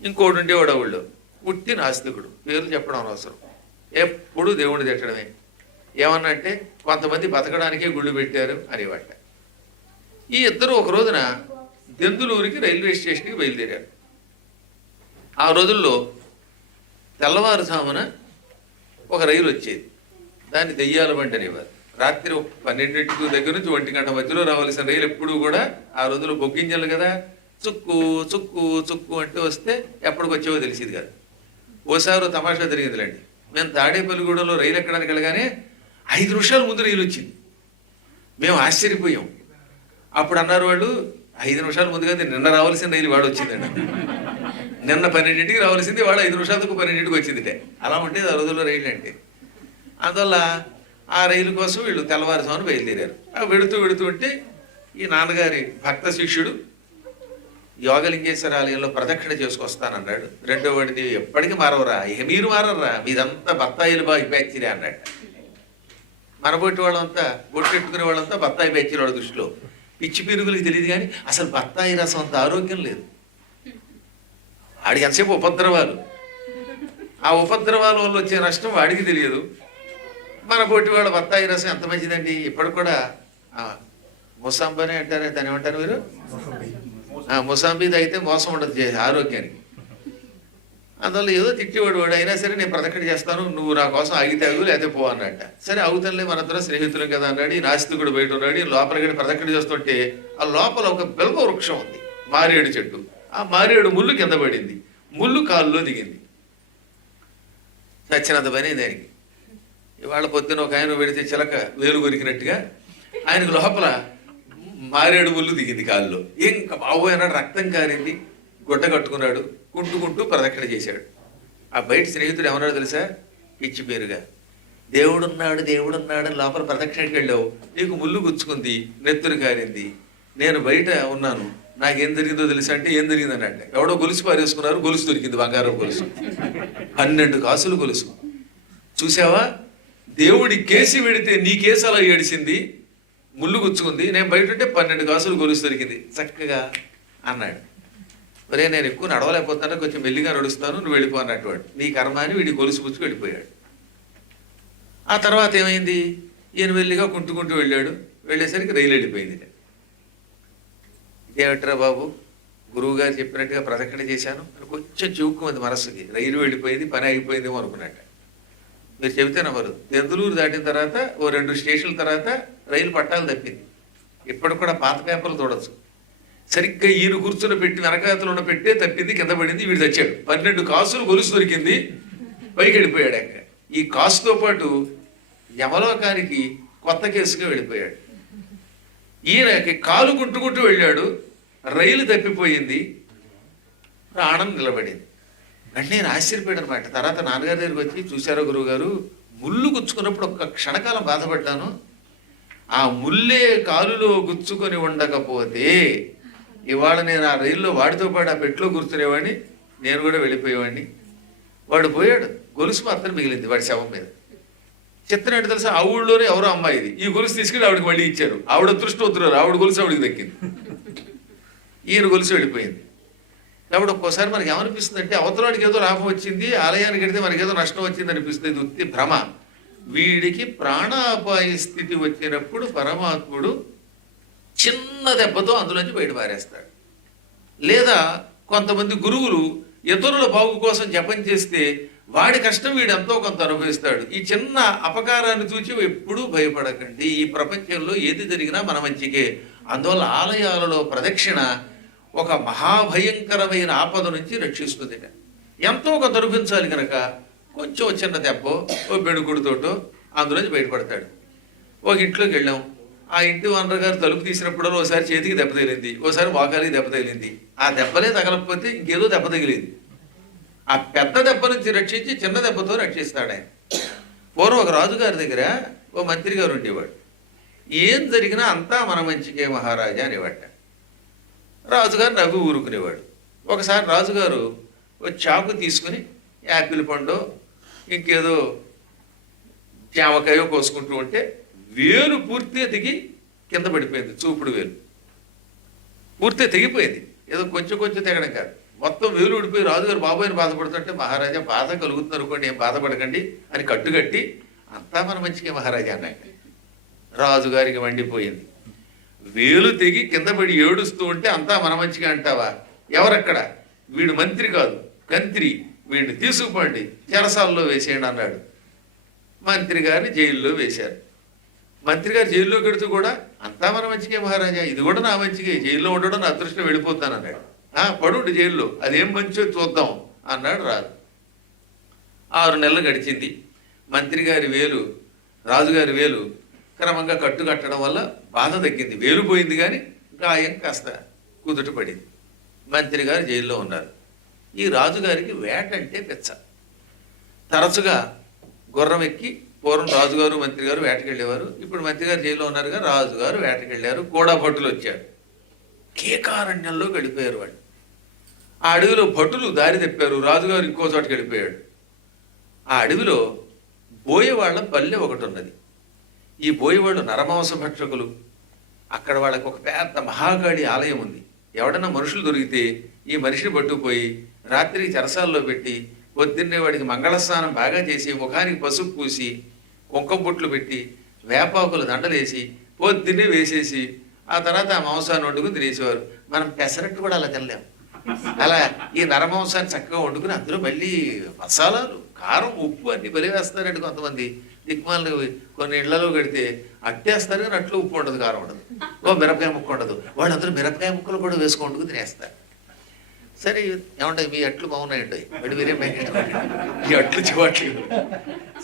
ఇంకోటి ఉండేవాడు ఊళ్ళో, పుట్టి నాస్తికుడు, పేర్లు చెప్పడం అనవసరం, ఎప్పుడు దేవుడు తిట్టడమే. ఏమన్నంటే కొంతమంది బతకడానికే గుళ్ళు పెట్టారు అనేవాట. ఈ ఇద్దరు ఒక రోజున దెందులూరికి రైల్వే స్టేషన్కి బయలుదేరారు. ఆ రోజుల్లో తెల్లవారుజామున ఒక రైలు వచ్చేది. దాన్ని దెయ్యాల బండి అనేవారు. రాత్రి 12 దగ్గర నుంచి 1 గంట మధ్యలో రావాల్సిన రైలు ఎప్పుడు కూడా ఆ రోజుల్లో బొగ్గింజలు కదా, చుక్కు చుక్కు చుక్కు అంటే వస్తే ఎప్పటికి వచ్చేవో తెలిసింది కాదు. ఓసారి తమాషా జరిగిందిలేండి. మేము తాడేపల్లిగూడలో రైలు ఎక్కడానికి వెళ్ళగానే 5 నిమిషాల ముందు రైలు వచ్చింది. మేము ఆశ్చర్యపోయాం. అప్పుడు అన్నారు వాళ్ళు, 5 నిమిషాల ముందుగా నిన్న రావాల్సిన రైలు వాడు వచ్చిందండి. నిన్న 12ంటికి రావాల్సింది, వాడు 5 నిమిషాలకు 12ంటికి వచ్చిందిటే. అలా ఉండేది ఆ రోజుల్లో రైలు అంటే. అందువల్ల ఆ రైలు కోసం వీళ్ళు తెల్లవారుజామున బయలుదేరారు. వెడుతూ ఉంటే ఈ నాన్నగారి భక్త శిష్యుడు యోగలింగేశ్వర ఆలయంలో ప్రదక్షిణ చేసుకొస్తానన్నాడు. రెండో వాడిని ఎప్పటికీ మారవరా, ఇక మీరు మారరా, మీదంతా బత్తాయిలు బాగా బ్యాచిరే అన్నాడు. మనబొట్టి వాళ్ళంతా, బొట్టెట్టుకునే వాళ్ళంతా బత్తాయి బ్యాచిరే వాళ్ళ దృష్టిలో. పిచ్చి పీరుగులకి తెలియదు కానీ అసలు బత్తాయి రసం అంత ఆరోగ్యం లేదు. వాడికి ఎంతసేపు ఉపద్రవాలు, ఆ ఉపద్రవాల వల్ల వచ్చే నష్టం వాడికి తెలియదు. మన పొట్టి వాళ్ళ బత్తాయి రసం ఎంత మంచిదండి. ఇప్పటికి కూడా ముసాంబని అంటారే, దాన్ని ఏమంటారు మీరు? ముసాంబి తాగితే మోసం ఉండదు ఆరోగ్యానికి. అందువల్ల ఏదో తిట్టేవాడు వాడు. అయినా సరే నేను ప్రదక్షిణ చేస్తాను, నువ్వు నా కోసం ఆగితే ఆగు లేకపోతే పో అన్నట్ట. సరే అవుతానులే, మనందరం స్నేహితులం కదా అన్నాడు. ఈ నాస్తికుడు బయట ఉన్నాడు. లోపలికి ప్రదక్షిణ చేస్తుంటే ఆ లోపల ఒక బిల్వ వృక్షం ఉంది, మారేడు చెట్టు. ఆ మారేడు ముళ్ళు కింద పడింది, ముళ్ళు కాలులో దిగింది. నచ్చినంత పని దానికి. ఇవాళ పొద్దున ఒక ఆయన పెడితే చిలక వేలు కొరికినట్టుగా ఆయనకు లోపల మారేడు ముళ్ళు దిగింది కాలులో. ఇంకా బాబోయ్ రక్తం కారింది. గుడ్డ కట్టుకున్నాడు, కుంటుకుంటూ ప్రదక్షిణ చేశాడు. ఆ బయట స్నేహితుడు ఏమన్నాడు తెలుసా? పిచ్చి పేరుగా, దేవుడున్నాడు దేవుడున్నాడు లోపల ప్రదక్షిణకి వెళ్ళావు, నీకు ముళ్ళు గుచ్చుకుంది, నెత్తురు కారింది, నేను బయట ఉన్నాను, నాకేం జరిగిందో తెలుసా అంటే ఏం జరిగింది అన్నట్టు. ఎవడో గొలుసు పారేసుకున్నారు, గొలుసు దొరికింది, బంగారం గొలుసు, 12 కాసులు గొలుసు. చూసావా, దేవుడి కేసి పెడితే నీ కేసు అలా ఏడిసింది, ముళ్ళు గుచ్చుకుంది, నేను బయట ఉంటే 12 కాసులు గొలుసు దొరికింది చక్కగా అన్నాడు. ఒరే నేను ఎక్కువ నడవలేకపోతాను, కొంచెం మెల్లిగా నడుస్తాను, నువ్వు వెళ్ళిపో అన్నట్టు. నీ కర్మ అని వీడి గొలుసు పుచ్చుకు వెళ్ళిపోయాడు. ఆ తర్వాత ఏమైంది, ఈయన మెల్లిగా కుంటుకుంటూ వెళ్ళాడు. వెళ్ళేసరికి రైలు వెళ్ళిపోయింది. ఇదేమిట్రా బాబు, గురువు గారు చెప్పినట్టుగా ప్రదక్షిణ చేశాను, కొంచెం చివుక్కుమంది మనస్సుకి. రైలు వెళ్ళిపోయింది, పని అయిపోయిందేమో అనుకున్నట్ట. మీరు చెబితే నమ్మరు, దెందులూరు దాటిన తర్వాత ఓ 2 స్టేషన్ల తర్వాత రైలు పట్టాలు తప్పింది. ఇప్పటికి కూడా పాత పేపర్లు చూడొచ్చు. సరిగ్గా ఈయన కూర్చుని పెట్టి వెనకాతలు ఉన్న పెట్టే తప్పింది, కింద పడింది, వీడు తెచ్చాడు. 12 కాసులు గొలుసు దొరికింది, పైకి వెళ్ళిపోయాడు. ఇంకా ఈ కాసుతో పాటు యమలోకానికి కొత్త కేసుగా వెళ్ళిపోయాడు. ఈయనకి కాలు కుంటుకుంటూ వెళ్ళాడు, రైలు తప్పిపోయింది, ప్రాణం నిలబడింది. అంటే నేను ఆశ్చర్యపోయాడు అనమాట. తర్వాత నాన్నగారి దగ్గరికి వచ్చి, చూశారో గురువు గారు, ముళ్ళు గుచ్చుకున్నప్పుడు ఒక్క క్షణకాలం బాధపడ్డాను, ఆ ముల్లే కాలులో గుచ్చుకొని ఉండకపోతే ఇవాళ నేను ఆ రైల్లో వాడితో పాటు ఆ పెట్టులో కూర్చునేవాడిని, నేను కూడా వెళ్ళిపోయేవాడిని. వాడు పోయాడు, గొలుసు మాత్రం మిగిలింది వాడి శవం మీద. చిత్రం ఏంటి తెలుసా, ఆ ఊళ్ళోనే ఎవరో అమ్మాయిది, ఈ గొలుసు తీసుకెళ్ళి ఆవిడకి మళ్ళీ ఇచ్చారు. ఆవిడ అదృష్టవంతురాలు, ఆవిడ గొలుసు ఆవిడకి దక్కింది, ఈయన గొలుసు వెళ్ళిపోయింది. కాబట్టి ఒక్కోసారి మనకి ఏమనిపిస్తుంది అంటే అవతలాడికి ఏదో లాభం వచ్చింది, ఆలయానికి వెడితే మనకి ఏదో నష్టం వచ్చింది అనిపిస్తుంది. ఇది ఉత్తి భ్రమ. వీడికి ప్రాణాపాయ స్థితి వచ్చినప్పుడు పరమాత్ముడు చిన్న దెబ్బతో అందులోంచి బయట పారేస్తాడు. లేదా కొంతమంది గురువులు ఇతరుల బాగు కోసం జపం చేస్తే వాడి కష్టం వీడు ఎంతో కొంత అనుభవిస్తాడు. ఈ చిన్న అపకారాన్ని చూసి ఎప్పుడూ భయపడకండి. ఈ ప్రపంచంలో ఏది జరిగినా మన మంచికే. అందువల్ల ఆలయాలలో ప్రదక్షిణ ఒక మహాభయంకరమైన ఆపద నుంచి రక్షిస్తుంది. ఎంతో కొంత అనుభవించాలి కనుక కొంచెం చిన్న దెబ్బ ఓ బెణుకుడితోటో అందులోంచి బయటపడతాడు. ఒక ఇంట్లోకి వెళ్ళాం, ఆ ఇంటి ఓనర్ గారు తలుపు తీసినప్పుడు ఒకసారి చేతికి దెబ్బ తగిలింది, ఒకసారి మోకాలికి దెబ్బ తగిలింది. ఆ దెబ్బలే తగలకపోతే ఇంకేదో దెబ్బ తగిలింది. ఆ పెద్ద దెబ్బ నుంచి రక్షించి చిన్న దెబ్బతో రక్షిస్తాడు ఆయన. పూర్వం ఒక రాజుగారి దగ్గర ఓ మంత్రి గారు ఉండేవాడు. ఏం జరిగినా అంతా మన మంచికే మహారాజా అనేవాట. రాజుగారు నవ్వి ఊరుకునేవాడు. ఒకసారి రాజుగారు ఒక చాకు తీసుకుని యాపిల్ పండు ఇంకేదో జామకాయో కోసుకుంటూ ఉంటే వేలు పూర్తిగా దిగి కింద పడిపోయింది. చూపుడు వేలు పూర్తిగా తెగిపోయింది. ఏదో కొంచెం కొంచెం తెగడం కాదు, మొత్తం వేలు ఊడిపోయి రాజుగారు బాబోయని బాధపడుతుంటే, మహారాజా బాధ కలుగుతుంది అనుకోండి, ఏం బాధపడకండి అని కట్టుకట్టి అంతా మన మంచిగా మహారాజా అన్నాక రాజుగారికి మండిపోయింది. వేలు తెగి కింద పడి ఏడుస్తూ ఉంటే అంతా మన మంచిగా అంటావా? ఎవరక్కడ? వీడు మంత్రి కాదు, కంత్రి, వీడిని తీసుకుపోండి చెరసాల్లో వేసేయండి అన్నాడు. మంత్రి గారిని జైల్లో వేశారు. మంత్రి గారు జైల్లో కడుతూ కూడా అంతా మన మంచికే మహారాజా, ఇది కూడా నా మంచికే, జైల్లో ఉండడం నా అదృష్టం, వెళ్ళిపోతాను అన్నాడు. పడుండి జైల్లో, అదేం మంచో చూద్దాం అన్నాడు రాజు. 6 నెలలు గడిచింది. మంత్రి గారి వేలు, రాజుగారి వేలు క్రమంగా కట్టు కట్టడం వల్ల బాధ తగ్గింది. వేలు పోయింది కానీ గాయం కాస్త కుదుట పడింది. మంత్రి గారు జైల్లో ఉన్నారు. ఈ రాజుగారికి వేట అంటే పెచ్చ. తరచుగా గుర్రం ఎక్కి, పూర్వం రాజుగారు మంత్రి గారు వేటకెళ్ళేవారు. ఇప్పుడు మంత్రి గారు జైల్లో ఉన్నారుగా, రాజుగారు వేటకెళ్ళారు. కూడా భటులు వచ్చారు. కేకారణ్యంలో గడిపోయారు వాళ్ళు. ఆ అడవిలో భటులు దారి తెప్పారు. రాజుగారు ఇంకో చోటకి వెళ్ళిపోయాడు. ఆ అడవిలో బోయవాళ్ల పల్లె ఒకటి ఉన్నది. ఈ బోయవాళ్ళు నరమాంస భక్షకులు. అక్కడ వాళ్ళకు ఒక పెద్ద మహాకాళి ఆలయం ఉంది. ఎవడన్నా మనుషులు దొరికితే ఈ మనిషిని పట్టుకుపోయి రాత్రికి చెరసాల్లో పెట్టి పొద్దున్నే వాడికి మంగళస్నానం బాగా చేసి ముఖానికి పసుపు పూసి కుంకుమ బొట్లు పెట్టి వేపాకులు దండలేసి పొద్దున్నే వేసేసి ఆ తర్వాత ఆ మాంసాన్ని వండుకుని తినేసేవారు. మనం పెసరట్టు కూడా అలా తినలేం. అలా ఈ నరమాంసాన్ని చక్కగా వండుకుని అందులో మళ్ళీ మసాలాలు, కారం, ఉప్పు అన్ని బలి వేస్తారండి కొంతమంది. దిక్మాలను కొన్ని ఇళ్లలో కడితే అట్టేస్తారు కానీ అట్లు ఉప్పు ఉండదు, కారం ఉండదు, ఓ మిరపకాయ ముక్క ఉండదు. వాళ్ళందరూ మిరపకాయ ముక్కలు కూడా వేసుకుంటూ తినేస్తారు. సరే ఏమంటాయి, మీ అట్లు బాగున్నాయండి, మరి మీరే ఈ అట్లు చివాట్లు.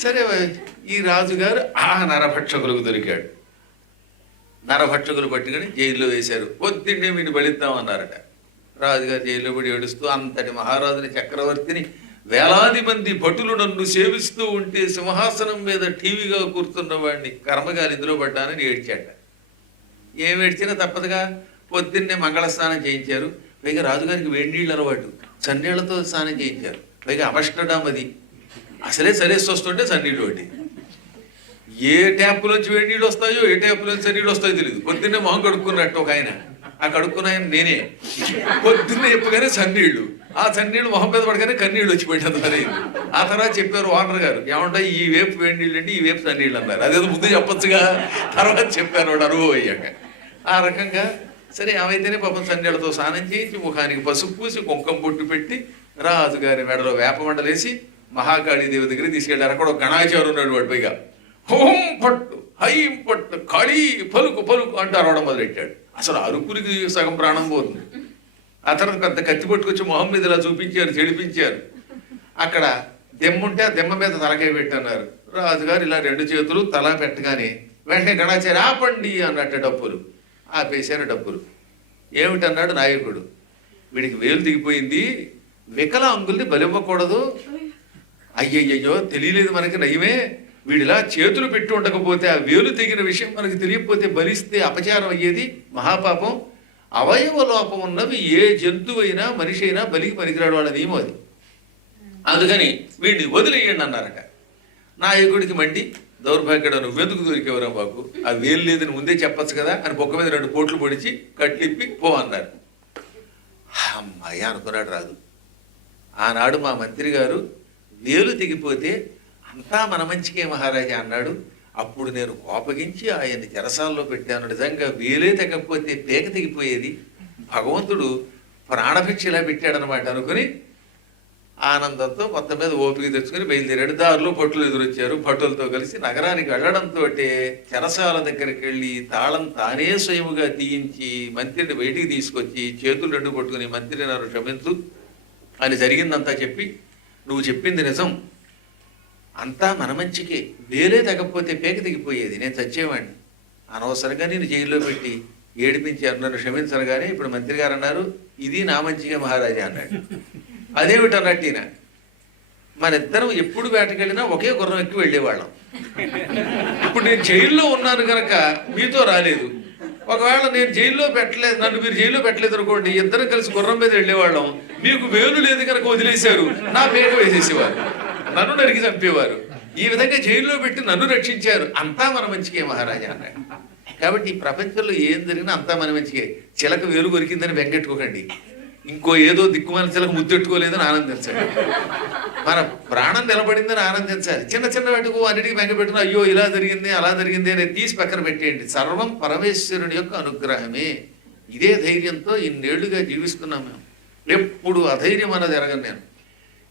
సరే ఈ రాజుగారు ఆ నరభక్షకులకు దొరికాడు. నరభక్షకులు పట్టుకుని జైల్లో వేశారు. పొద్దున్నే వీడిని బలిద్దామన్నారట. రాజుగారు జైల్లో పడి ఏడుస్తూ, అంతటి మహారాజుని, చక్రవర్తిని, వేలాది మంది భటులు నన్ను సేవిస్తూ ఉంటే సింహాసనం మీద టీవీగా కూర్చున్న వాడిని కర్మగారు ఇందులో పడ్డానని ఏడ్చాట. ఏం ఏడ్చినా తప్పదుగా. పొద్దున్నే మంగళ స్నానం చేయించారు. పైగా రాజుగారికి వేడి నీళ్ళు అలవాటు, చన్నీళ్లతో స్నానం చేయించారు. పైగా అమస్టర్డామ్ అది, అసలే సరేసి వస్తుంటే చన్నీళ్ళు ఒకటి. ఏ ట్యాప్లోంచి వేడి నీళ్ళు వస్తాయో, ఏ ట్యాప్లోంచి చన్నీళ్ళు వస్తాయో తెలియదు. పొద్దున్నే మొహం కడుక్కున్నట్టు ఒక ఆయన, ఆ కడుక్కున్న ఆయన నేనే. పొద్దున్నే చెప్పగానే చన్నీళ్ళు, ఆ చన్నీళ్ళు మొహం మీద పడగానే కన్నీళ్ళు వచ్చి పెట్టారు. సరే ఆ తర్వాత చెప్పారు ఓనర్ గారు, ఏమంటాయి ఈ వేపు వేడి నీళ్ళు అంటే ఈ వేపు చన్నీళ్ళు అన్నారు. అదేదో ముందు చెప్పొచ్చుగా, తర్వాత చెప్పారు వాడు అనుభవం అయ్యాక. ఆ రకంగా సరే ఏమైతేనే పాపం చన్నీళ్ళతో స్నానం చేయించి ముఖానికి పసుపు పూసి కుంకుమ బొట్టు పెట్టి రాజుగారి మెడలో వేప మండలేసి మహాకాళీదేవి దగ్గర తీసుకెళ్ళారు. అక్కడ ఒక గణాచారు ఉన్నాడు. వాడు పైగా హోం పట్టు, హైం పట్టు, కాళీ పలుకు పలుకు అంటూ అరవడం మొదలెట్టాడు. అసలు అరుపురికి సగం ప్రాణం పోతుంది. ఆ తర్వాత పెద్ద కత్తి పట్టుకొచ్చి మొహం మీద ఇలా చూపించారు, చెడిపించారు. అక్కడ దెమ్ముంటే ఆ దెమ్మ మీద తలకాయ పెట్టన్నారు. రాజుగారు ఇలా 2 చేతులు తల పెట్టగానే వెంటనే గణాచారి ఆపండి అన్నట్టు డప్పులు ఆపేశారు. డప్పులు ఏమిటన్నాడు నాయకుడు, వీడికి వేలు దిగిపోయింది, వికలాంగుల్ని బలివ్వకూడదు. అయ్యయ్యో తెలియలేదు మనకి, నయమే. వీడిలా చేతులు పెట్టి ఉండకపోతే, ఆ వేలు తెగిన విషయం మనకి తెలియకపోతే బలిస్తే అపచారం అయ్యేది, మహాపాపం. అవయవ లోపం ఉన్నవి ఏ జంతువైనా మనిషి అయినా బలికి పనికిరాడు, వాళ్ళ నియమం అది. అందుకని వీడిని వదిలేయండి అన్నారట. నాయకుడికి మండి, దౌర్భాగ్యుడు నువ్వెందుకు దొరికేవరా బాబు, ఆ వేలు లేదని ముందే చెప్పచ్చు కదా అని బొక్క మీద 2 పోట్లు పొడిచి కట్లిప్పి పో అన్నారు. అమ్మాయి అనుకున్నాడు రాదు. ఆనాడు మా మంత్రి గారు వేలు తెగిపోతే అంతా మన మంచికే మహారాజా అన్నాడు. అప్పుడు నేను కోపగించి ఆయన్ని చెరసాల్లో పెట్టాను. నిజంగా వేలే తెగకపోతే పేక తెగిపోయేది. భగవంతుడు ప్రాణభిక్ష ఇలా పెట్టాడనమాట అనుకుని ఆనందంతో మొత్తం మీద ఓపిక తెచ్చుకుని బయలుదేరాడు. దారిలో భటులు ఎదురొచ్చారు. భటులతో కలిసి నగరానికి వెళ్ళడంతో చెరసాల దగ్గరికి వెళ్ళి తాళం తానే స్వయముగా తీయించి మంత్రిని బయటికి తీసుకొచ్చి చేతులు రెండు పట్టుకుని, మంత్రి నన్ను క్షమించు అని జరిగిందంతా చెప్పి, నువ్వు చెప్పింది నిజం, అంతా మన మంచికే, వేలే తగ్గకపోతే పేక తెగిపోయేది, నేను చచ్చేవాడిని, అనవసరంగా నేను జైల్లో పెట్టి ఏడిపించారు, నన్ను క్షమించరు. కానీ ఇప్పుడు మంత్రి గారు అన్నారు ఇది నా మంచిగా మహారాజా అన్నాడు. అదేమిటి అన్నట్టు ఈయన, మన ఇద్దరం ఎప్పుడు వేటకెళ్ళినా ఒకే గుర్రం ఎక్కి వెళ్ళేవాళ్ళం. ఇప్పుడు నేను జైల్లో ఉన్నాను కనుక మీతో రాలేదు. ఒకవేళ నేను జైల్లో పెట్టలేదు, నన్ను మీరు జైల్లో పెట్టలేదు అనుకోండి, ఇద్దరం కలిసి గుర్రం మీద వెళ్ళేవాళ్ళం. మీకు వేలు లేదు కనుక వదిలేశారు, నా పేక వేసేసేవారు, నన్ను నరికి చంపేవారు. ఈ విధంగా జైల్లో పెట్టి నన్ను రక్షించారు, అంతా మన మంచికే మహారాజా అన్నాడు. కాబట్టి ఈ ప్రపంచంలో ఏం జరిగినా అంతా మన మంచికే. చిలక వేలు కొరికిందని బెంగెట్టుకోకండి, ఇంకో ఏదో దిక్కుమాల చిలక ముద్దెట్టుకోలేదని ఆనందించాలి. మన ప్రాణం నిలబడిందని ఆనందించాలి. చిన్న చిన్న వాటికి అన్నిటికీ బెంగ పెట్టుకుని అయ్యో ఇలా జరిగింది అలా జరిగింది అనేది తీసి పక్కన పెట్టేయండి. సర్వం పరమేశ్వరుని యొక్క అనుగ్రహమే. ఇదే ధైర్యంతో ఇన్నేళ్లుగా జీవిస్తున్నాం మేము. ఎప్పుడు అధైర్యం అన్నది ఎరగను నేను.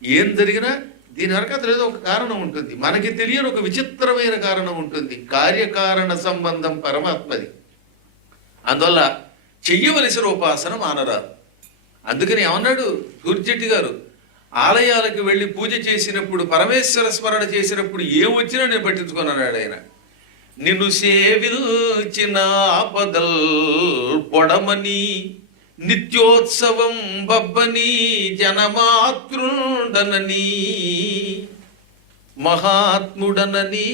ఏం జరిగినా దీని వెనక ఏదో ఒక కారణం ఉంటుంది, మనకి తెలియని ఒక విచిత్రమైన కారణం ఉంటుంది. కార్యకారణ సంబంధం పరమాత్మది. అందువల్ల చెయ్యవలసిన ఉపాసన మానరాదు. అందుకని ఏమన్నాడు దుర్జటి గారు, ఆలయాలకు వెళ్ళి పూజ చేసినప్పుడు, పరమేశ్వర స్మరణ చేసినప్పుడు ఏమొచ్చినా నేను పట్టించుకున్నాడు ఆయన. నిన్ను సేవిల్చిన ఆపదల్ పొడమని, నిత్యోత్సవం బబ్బని, జనమాతృండనని, మహాత్ముడనని.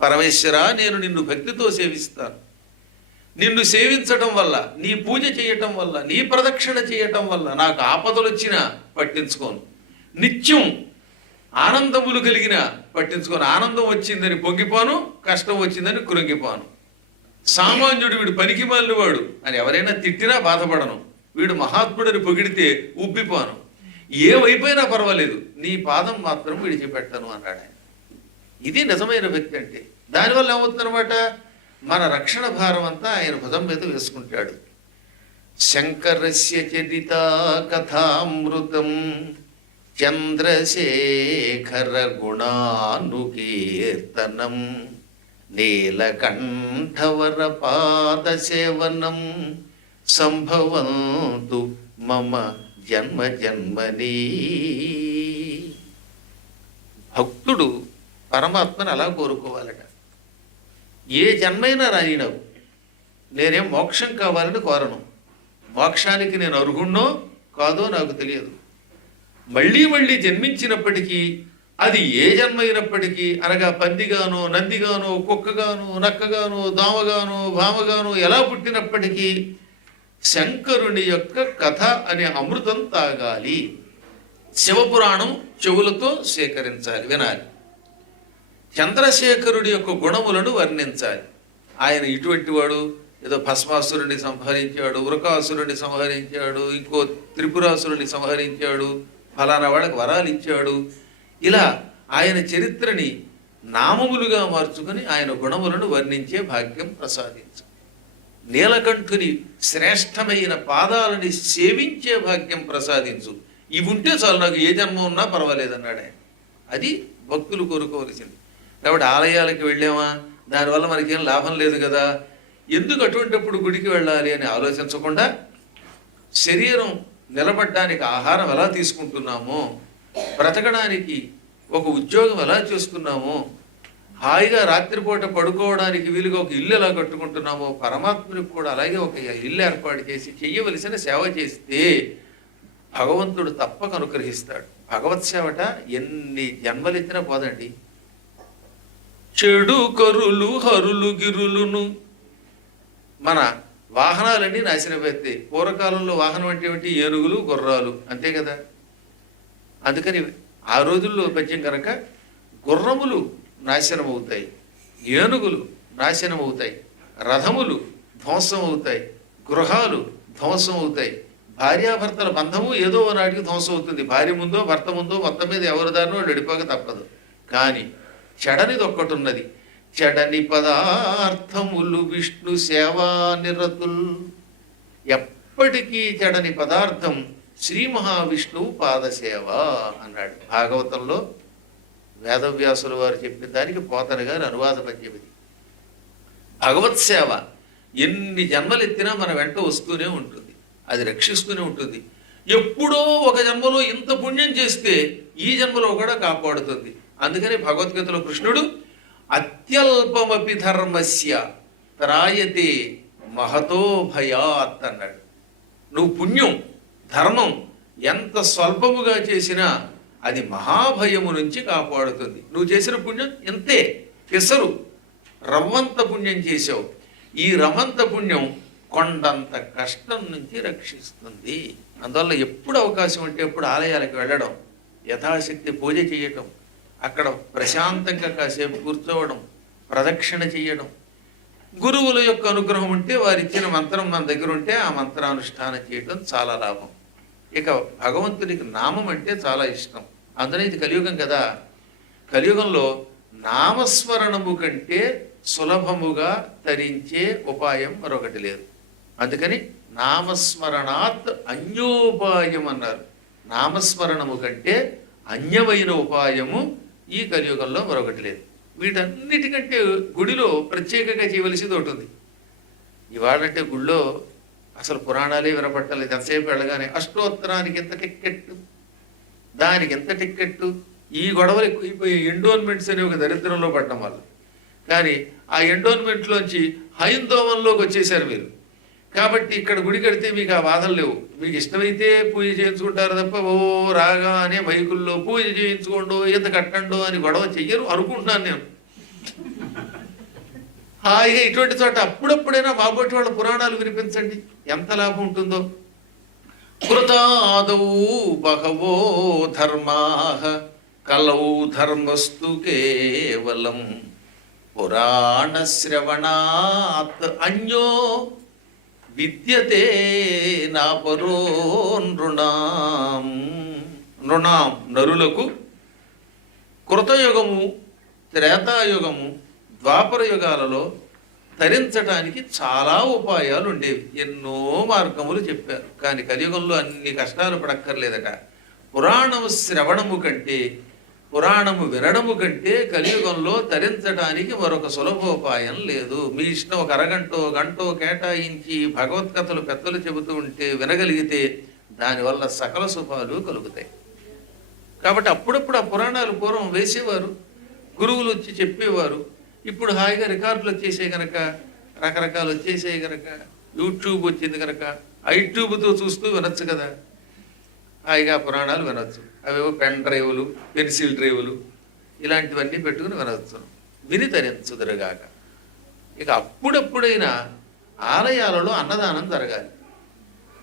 పరమేశ్వర, నేను నిన్ను భక్తితో సేవిస్తాను. నిన్ను సేవించటం వల్ల, నీ పూజ చేయటం వల్ల, నీ ప్రదక్షిణ చేయటం వల్ల నాకు ఆపదలు వచ్చినా పట్టించుకోను. నిత్యం ఆనందములు కలిగిన పట్టించుకోను. ఆనందం వచ్చిందని పొంగిపోను, కష్టం వచ్చిందని కృంగిపోను. సామాన్యుడు వీడు పనికి మాలినవాడు అని ఎవరైనా తిట్టినా బాధపడను, వీడు మహాత్ముడని పొగిడితే ఉబ్బిపోను. ఏవైపోయినా పర్వాలేదు, నీ పాదం మాత్రం విడిచిపెట్టను అన్నాడు ఆయన. ఇది నిజమైన వ్యక్తి అంటే. దానివల్ల ఏమవుతుందన్నమాట, మన రక్షణ భారం అంతా ఆయన భుజం మీద వేసుకుంటాడు. శంకరస్య చరిత కథామృతం చంద్రశేఖర గుణానుకీర్తనం నీలకంఠవర పాద సేవనం సంభవంతు మమ జన్మ జన్మనీ. భక్తుడు పరమాత్మను అలా కోరుకోవాలట. ఏ జన్మైనా రాయినవు, నేనేం మోక్షం కావాలని కోరను. మోక్షానికి నేను అర్హుణ్ణో కాదో నాకు తెలియదు. మళ్ళీ మళ్ళీ జన్మించినప్పటికీ, అది ఏ జన్మైనప్పటికీ, అనగా పందిగాను, నందిగాను, కుక్కగాను, నక్కగాను, దోమగాను, భామగాను ఎలా పుట్టినప్పటికీ శంకరుని యొక్క కథ అనే అమృతం తాగాలి. శివపురాణం చెవులతో సేకరించాలి, వినాలి. చంద్రశేఖరుడి యొక్క గుణములను వర్ణించాలి. ఆయన ఇటువంటి వాడు, ఏదో భస్మాసురుడిని సంహరించాడు, వృకాసురుడిని సంహరించాడు, ఇంకో త్రిపురాసురుడిని సంహరించాడు, ఫలానా వాళ్ళకి వరాలు ఇచ్చాడు. ఇలా ఆయన చరిత్రని నామములుగా మార్చుకుని ఆయన గుణములను వర్ణించే భాగ్యం ప్రసాదించు. నీలకంఠుని శ్రేష్టమైన పాదాలని సేవించే భాగ్యం ప్రసాదించు. ఇవి ఉంటే చాలు, నాకు ఏ జన్మ ఉన్నా పర్వాలేదన్నాడు ఆయన. అది భక్తులు కోరుకోవలసింది. కాబట్టి ఆలయాలకు వెళ్ళామా, దానివల్ల మనకేం లాభం లేదు కదా, ఎందుకు అటువంటిప్పుడు గుడికి వెళ్ళాలి అని ఆలోచించకుండా, శరీరం నిలబడడానికి ఆహారం ఎలా తీసుకుంటున్నామో, బ్రతకడానికి ఒక ఉద్యోగం ఎలా చేస్తున్నామో, హాయిగా రాత్రిపూట పడుకోవడానికి వీలుగా ఒక ఇల్లు ఎలా కట్టుకుంటున్నామో, పరమాత్మునికి కూడా అలాగే ఒక ఇల్లు ఏర్పాటు చేసి చెయ్యవలసిన సేవ చేస్తే భగవంతుడు తప్పక అనుగ్రహిస్తాడు. భగవత్ సేవట ఎన్ని జన్మలెత్తినా పోదండి. చెడు కరులు హరులు గిరులును, మన వాహనాలన్నీ నాశనమైతే. పూర్వకాలంలో వాహనం అంటే ఏమిటి, ఏనుగులు గుర్రాలు, అంతే కదా. అందుకని ఆ రోజుల్లో పద్యం కనుక గుర్రములు నాశనం అవుతాయి, ఏనుగులు నాశనం అవుతాయి, రథములు ధ్వంసం అవుతాయి, గృహాలు ధ్వంసం అవుతాయి, భార్యాభర్తల బంధము ఏదో నాటికి ధ్వంసం అవుతుంది. భార్య ముందో భర్త ముందో మొత్తం మీద ఎవరి దారినో వాళ్ళు వెళ్ళిపోక తప్పదు. కానీ చెడనిది ఒక్కటి ఉన్నది, చెడని పదార్థములు విష్ణు సేవా నిరతుల్. ఎప్పటికీ చెడని పదార్థం శ్రీ మహావిష్ణువు పాదసేవ అన్నాడు భాగవతంలో. వేదవ్యాసుల వారు చెప్పిన దానికి పోతన గారు అనువాద పద్యమిది. భగవత్ సేవ ఎన్ని జన్మలెత్తినా మన వెంట వస్తూనే ఉంటుంది, అది రక్షిస్తూనే ఉంటుంది. ఎప్పుడో ఒక జన్మలో ఇంత పుణ్యం చేస్తే ఈ జన్మలో కూడా కాపాడుతుంది. అందుకని భగవద్గీతలో కృష్ణుడు అత్యల్పమపి ధర్మస్య త్రాయతే మహతో భయాత్ అన్నాడు. నువ్వు పుణ్యం ధర్మం ఎంత స్వల్పముగా చేసినా అది మహాభయము నుంచి కాపాడుతుంది. నువ్వు చేసిన పుణ్యం ఎంతే, పెసరు రవ్వంత పుణ్యం చేసావు, ఈ రవ్వంత పుణ్యం కొండంత కష్టం నుంచి రక్షిస్తుంది. అందువల్ల ఎప్పుడు అవకాశం ఉంటే ఎప్పుడు ఆలయాలకు వెళ్ళడం, యథాశక్తి పూజ చేయటం, అక్కడ ప్రశాంతంగా కాసేపు కూర్చోవడం, ప్రదక్షిణ చేయడం, గురువుల యొక్క అనుగ్రహం ఉంటే వారిచ్చిన మంత్రం మన దగ్గర ఉంటే ఆ మంత్రానుష్ఠానం చేయడం చాలా లాభం. ఇక భగవంతుడికి నామం అంటే చాలా ఇష్టం. అందులో ఇది కలియుగం కదా, కలియుగంలో నామస్మరణము కంటే సులభముగా తరించే ఉపాయం మరొకటి లేదు. అందుకని నామస్మరణాత్ అన్యోపాయం అన్నారు. నామస్మరణము కంటే అన్యమైన ఉపాయము ఈ కలియుగంలో మరొకటి లేదు. వీటన్నిటికంటే గుడిలో ప్రత్యేకంగా చేయవలసింది ఒకటి ఉంది. ఇవాళంటే గుళ్ళో అసలు పురాణాలే వినపట్టలేదు. ఎంతసేపు వెళ్ళగానే అష్టోత్తరానికి ఎంత టిక్కెట్టు, దానికి ఎంత టిక్కెట్టు, ఈ గొడవలు ఎక్కువైపోయి ఎండోన్మెంట్స్ అనే ఒక దరిద్రంలో పడ్డం వల్ల. కానీ ఆ ఎండోన్మెంట్లోంచి హైందోమంలోకి వచ్చేసారు మీరు. కాబట్టి ఇక్కడ గుడి కడితే మీకు ఆ బాధలు లేవు. మీకు ఇష్టమైతే పూజ చేయించుకుంటారు తప్ప ఓ రాగా అనే మైకుల్లో పూజ చేయించుకోండో ఈత కట్టండో అని గొడవ చెయ్యరు అనుకుంటున్నాను నేను. హాయిగా ఇటువంటి చోట అప్పుడప్పుడైనా బాబోటి వాళ్ళ పురాణాలు వినిపించండి, ఎంత లాభం ఉంటుందో. కృతాదౌ బహవో ధర్మాః కలౌ ధర్మస్తు కేవలం పురాణ శ్రవణాత్ అన్యో విద్యతే నాపరో నృణాం. నృణాం నరులకు కృతయుగము, త్రేతాయుగము, ద్వాపర యుగాలలో తరించడానికి చాలా ఉపాయాలు ఉండేవి, ఎన్నో మార్గములు చెప్పారు. కానీ కలియుగంలో అన్ని కష్టాలు పడక్కర్లేదట. పురాణము శ్రవణము కంటే, పురాణము వినడము కంటే కలియుగంలో తరించడానికి మరొక సులభోపాయం లేదు. మీ ఇష్టం ఒక అరగంటో గంటో కేటాయించి భగవద్కథలు పెద్దలు చెబుతూ ఉంటే వినగలిగితే దానివల్ల సకల శుభాలు కలుగుతాయి. కాబట్టి అప్పుడప్పుడు ఆ పురాణాలు పూర్వం వేసేవారు, గురువులు వచ్చి చెప్పేవారు. ఇప్పుడు హాయిగా రికార్డులు వచ్చేసాయి కనుక, రకరకాలు వచ్చేసాయి కనుక, యూట్యూబ్ వచ్చింది కనుక ఐట్యూబ్తో చూస్తూ వినొచ్చు కదా, హాయిగా పురాణాలు వినొచ్చు. అవేవో పెన్ డ్రైవులు, పెన్సిల్ డ్రైవులు ఇలాంటివన్నీ పెట్టుకుని వినవచ్చు, విని తరించుదురుగాక. ఇక అప్పుడప్పుడైనా ఆలయాలలో అన్నదానం జరగాలి.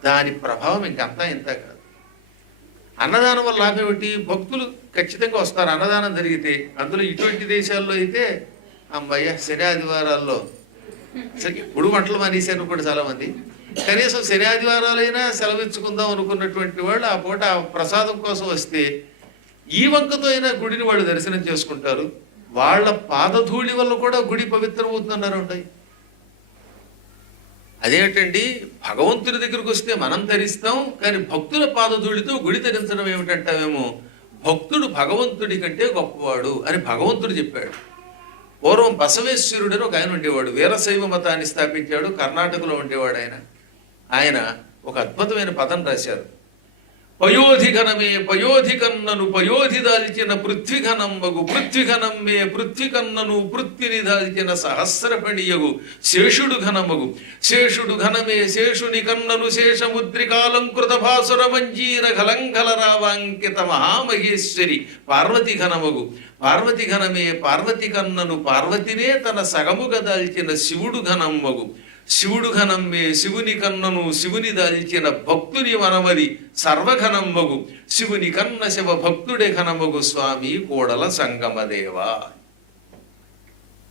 దాని ప్రభావం ఇంకంతా ఇంత కాదు. అన్నదానం వల్ల లాభం ఏమిటి? భక్తులు ఖచ్చితంగా వస్తారు అన్నదానం జరిగితే. అందులో ఇటువంటి దేశాల్లో అయితే అమ్మయ్య శని ఆదివారాల్లో అసలు ఎప్పుడు వంటలు మానేశారు కూడా చాలామంది. కనీసం శని ఆదివారాలైనా సెలవించుకుందాం అనుకున్నటువంటి వాళ్ళు ఆ పూట ఆ ప్రసాదం కోసం వస్తే ఈ వంకతో అయినా గుడిని వాళ్ళు దర్శనం చేసుకుంటారు. వాళ్ళ పాదధూళి వల్ల కూడా గుడి పవిత్రమవుతుందన్నారు ఉంటాయి. అదేమిటండి, భగవంతుడి దగ్గరికి వస్తే మనం ధరిస్తాం, కానీ భక్తుల పాదధూళితో గుడి ధరించడం ఏమిటంటావేమో. భక్తుడు భగవంతుడి కంటే గొప్పవాడు అని భగవంతుడు చెప్పాడు. పూర్వం బసవేశ్వరుడని ఒక ఆయన ఉండేవాడు, వీరశైవ మతాన్ని స్థాపించాడు. కర్ణాటకలో ఉండేవాడు ఆయన. ఆయన ఒక అద్భుతమైన పదం రాశారు. పయోధిఘనమే పయోధికన్నను పయోధి దాల్చిన పృథ్వీఘనంబగు పృథ్వీఘనం మే పృథ్వీకన్నను పృథ్విని దాల్చిన సహస్రపణియగు శేషుడు ఘనమగు శేషుడు ఘనమే శేషుని కన్నను శేషముద్రికాలంకృత భాసుర మంజీర ఘలంఘల రావాంకిత మహామహేశ్వరి పార్వతి ఘనమగు పార్వతి ఘనమే పార్వతి కన్నను పార్వతినే తన సగముగా దాల్చిన శివుడు ఘనమ్మగు శివుడు ఘనమ్మే శివుని కన్నను శివుని దాల్చిన భక్తుని వనమది సర్వఘనమ్మగు శివుని కన్న శివ భక్తుడే ఘనమగు స్వామి కోడల సంగమదేవా.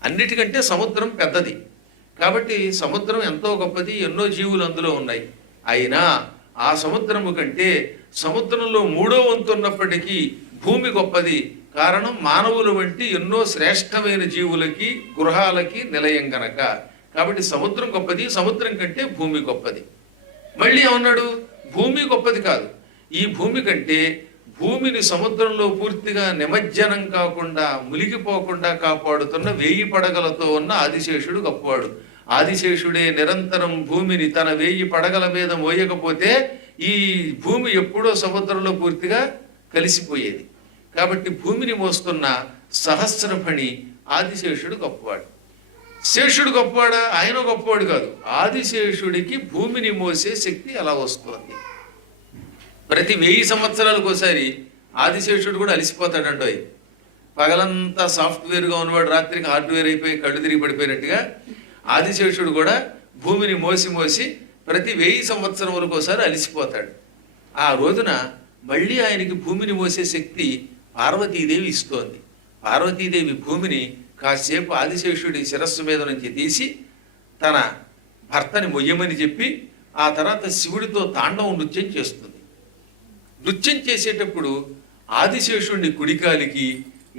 అన్నిటికంటే సముద్రం పెద్దది, కాబట్టి సముద్రం ఎంతో గొప్పది, ఎన్నో జీవులు అందులో ఉన్నాయి. అయినా ఆ సముద్రము కంటే సముద్రంలో 3వ వంతు ఉన్నప్పటికీ భూమి గొప్పది. కారణం మానవుల వంటి ఎన్నో శ్రేష్టమైన జీవులకి గృహాలకి నిలయం గనక. కాబట్టి సముద్రం గొప్పది, సముద్రం కంటే భూమి గొప్పది. మళ్ళీ ఏమన్నాడు, భూమి గొప్పది కాదు, ఈ భూమి కంటే భూమిని సముద్రంలో పూర్తిగా నిమజ్జనం కాకుండా మునిగిపోకుండా కాపాడుతున్న 1000 పడగలతో ఉన్న ఆదిశేషుడు గొప్పవాడు. ఆదిశేషుడే నిరంతరం భూమిని తన 1000 పడగల మీద మోయకపోతే ఈ భూమి ఎప్పుడో సముద్రంలో పూర్తిగా కలిసిపోయేది. కాబట్టి భూమిని మోస్తున్న సహస్రఫణి ఆదిశేషుడు గొప్పవాడు. శేషుడు గొప్పవాడా? ఆయన గొప్పవాడు కాదు, ఆదిశేషుడికి భూమిని మోసే శక్తి అలా వస్తుంది. ప్రతి 1000 సంవత్సరాలకు ఒకసారి ఆదిశేషుడు కూడా అలిసిపోతాడంటో. పగలంతా సాఫ్ట్వేర్గా ఉన్నవాడు రాత్రికి హార్డ్వేర్ అయిపోయి కళ్ళు తిరిగి పడిపోయినట్టుగా ఆదిశేషుడు కూడా భూమిని మోసి మోసి ప్రతి 1000 సంవత్సరములకు ఒకసారి అలిసిపోతాడు. ఆ రోజున మళ్ళీ ఆయనకి భూమిని మోసే శక్తి పార్వతీదేవి ఇస్తోంది. పార్వతీదేవి భూమిని కాసేపు ఆదిశేషుడి శిరస్సు మీద నుంచి తీసి తన భర్తని మొయ్యమని చెప్పి ఆ తర్వాత శివుడితో తాండవ నృత్యం చేస్తుంది. నృత్యం చేసేటప్పుడు ఆదిశేషుడిని కుడికాలికి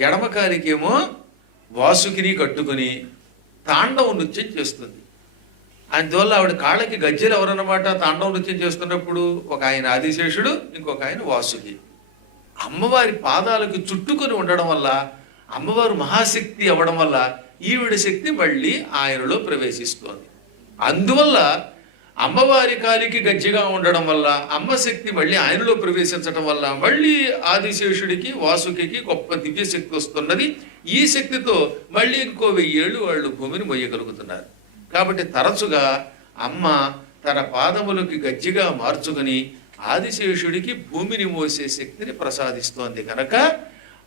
ఎడమకాలికేమో వాసుకిని కట్టుకుని తాండవ నృత్యం చేస్తుంది. అందువల్ల ఆవిడ కాళ్ళకి గజ్జెలు ఎవరన్నమాట తాండవ నృత్యం చేస్తున్నప్పుడు? ఒక ఆయన ఆదిశేషుడు, ఇంకొక ఆయన వాసుకి. అమ్మవారి పాదాలకు చుట్టుకొని ఉండడం వల్ల, అమ్మవారు మహాశక్తి అవ్వడం వల్ల ఈవిడ శక్తి మళ్ళీ ఆయనలో ప్రవేశిస్తోంది. అందువల్ల అమ్మవారి కాలికి గజ్జెగా ఉండడం వల్ల అమ్మ శక్తి మళ్ళీ ఆయనలో ప్రవేశించడం వల్ల మళ్ళీ ఆదిశేషుడికి వాసుకి గొప్ప దివ్య శక్తి వస్తున్నది. ఈ శక్తితో మళ్ళీ ఇంకో 1000 ఏళ్ళు వాళ్ళు భూమిని మొయ్యగలుగుతున్నారు. కాబట్టి తరచుగా అమ్మ తన పాదములకి గజ్జిగా మార్చుకుని ఆదిశేషుడికి భూమిని మోసే శక్తిని ప్రసాదిస్తోంది కనుక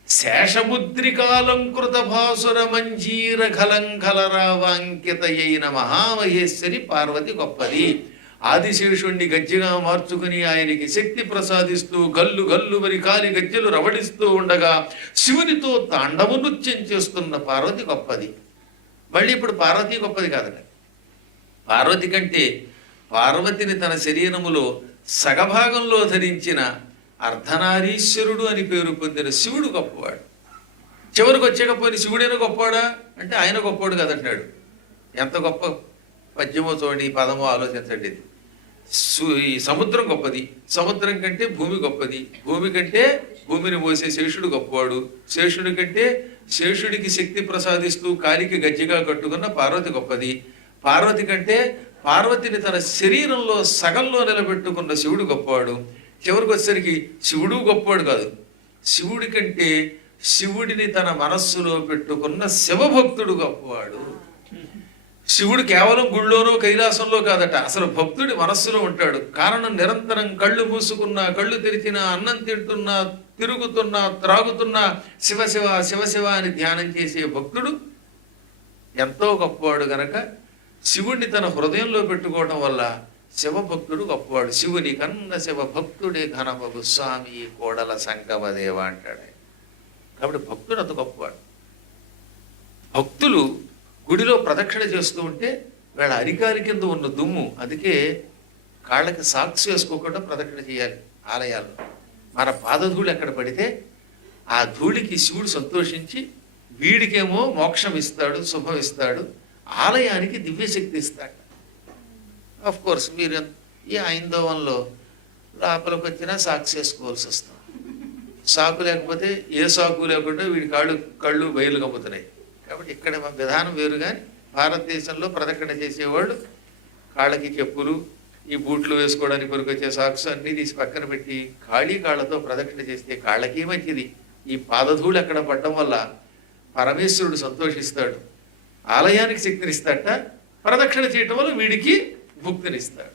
శేషముద్రికాలంకృత భాసుర మంజీర ఖలంఖలరావాంకిత అయిన మహామహేశ్వరి పార్వతి గొప్పది. ఆదిశేషుణ్ణి గజ్జిగా మార్చుకుని ఆయనకి శక్తి ప్రసాదిస్తూ గల్లు గల్లు మరి కాలి గజ్జెలు రవడిస్తూ ఉండగా శివునితో తాండవ నృత్యం చేస్తున్న పార్వతి గొప్పది. మళ్ళీ ఇప్పుడు పార్వతి గొప్పది కాదట. పార్వతి కంటే పార్వతిని తన శరీరములో సగభాగంలో ధరించిన అర్ధనారీశ్వరుడు అని పేరు పొందిన శివుడు గొప్పవాడు. చివరికి వచ్చేకపోయిన శివుడైనా గొప్పవాడా అంటే ఆయన గొప్పవాడు కదంటాడు. ఎంత గొప్ప పద్యమో చూడండి, ఈ పదమో ఆలోచించండి. ఈ సముద్రం గొప్పది, సముద్రం కంటే భూమి గొప్పది, భూమి కంటే భూమిని మోసే శేషుడు గొప్పవాడు, శేషుడి కంటే శేషుడికి శక్తి ప్రసాదిస్తూ కాలికి గజ్జిగా కట్టుకున్న పార్వతి గొప్పది, పార్వతి కంటే పార్వతిని తన శరీరంలో సగంలో నిలబెట్టుకున్న శివుడు గొప్పవాడు. చివరికి వచ్చేసరికి శివుడు గొప్పవాడు కాదు, శివుడి కంటే శివుడిని తన మనస్సులో పెట్టుకున్న శివభక్తుడు గొప్పవాడు. శివుడు కేవలం గుళ్ళోనో కైలాసంలో కాదట, అసలు భక్తుడి మనస్సులో ఉంటాడు. కారణం నిరంతరం కళ్ళు మూసుకున్నా కళ్ళు తెరిచినా అన్నం తింటున్నా తిరుగుతున్నా త్రాగుతున్నా శివశివ శివశివ అని ధ్యానం చేసే భక్తుడు ఎంతో గొప్పవాడు గనక శివుణ్ణి తన హృదయంలో పెట్టుకోవడం వల్ల శివభక్తుడు గొప్పవాడు. శివుని కన్న శివభక్తుడే ఘనమగు స్వామి కోడల సంగమదేవ అంటాడు. కాబట్టి భక్తుడు అంత గొప్పవాడు. భక్తులు గుడిలో ప్రదక్షిణ చేస్తూ ఉంటే వీళ్ళ అరికారి కింద ఉన్న దుమ్ము, అందుకే కాళ్ళకి సాక్స్ వేసుకోకుండా ప్రదక్షిణ చేయాలి ఆలయాల్లో. మన పాదధూళి ఎక్కడ పడితే ఆ ధూళికి శివుడు సంతోషించి వీడికేమో మోక్షం ఇస్తాడు, శుభం ఇస్తాడు, ఆలయానికి దివ్యశక్తి ఇస్తాడు. ఆఫ్ కోర్స్ మీరు ఈ హైందవంలో లోపలికి వచ్చినా సాక్స్ వేసుకోవాల్సి వస్తుంది. సాకు లేకపోతే ఏ సాకు లేకుండా వీడి కళ్ళు బయలు కమ్ముతున్నాయి. కాబట్టి ఇక్కడ విధానం వేరు. కానీ భారతదేశంలో ప్రదక్షిణ చేసేవాళ్ళు కాళ్ళకి చెప్పులు, ఈ బూట్లు వేసుకోవడానికి పనికొచ్చే సాక్స్ అన్నీ తీసి పక్కన పెట్టి ఖాళీ కాళ్ళతో ప్రదక్షిణ చేస్తే కాళ్ళకి మంచిది. ఈ పాదధూళి అక్కడ పడడం వల్ల పరమేశ్వరుడు సంతోషిస్తాడు, ఆలయానికి శక్తినిస్తాడట, ప్రదక్షిణ చేయటం వల్ల వీడికి భుక్తినిస్తాడు.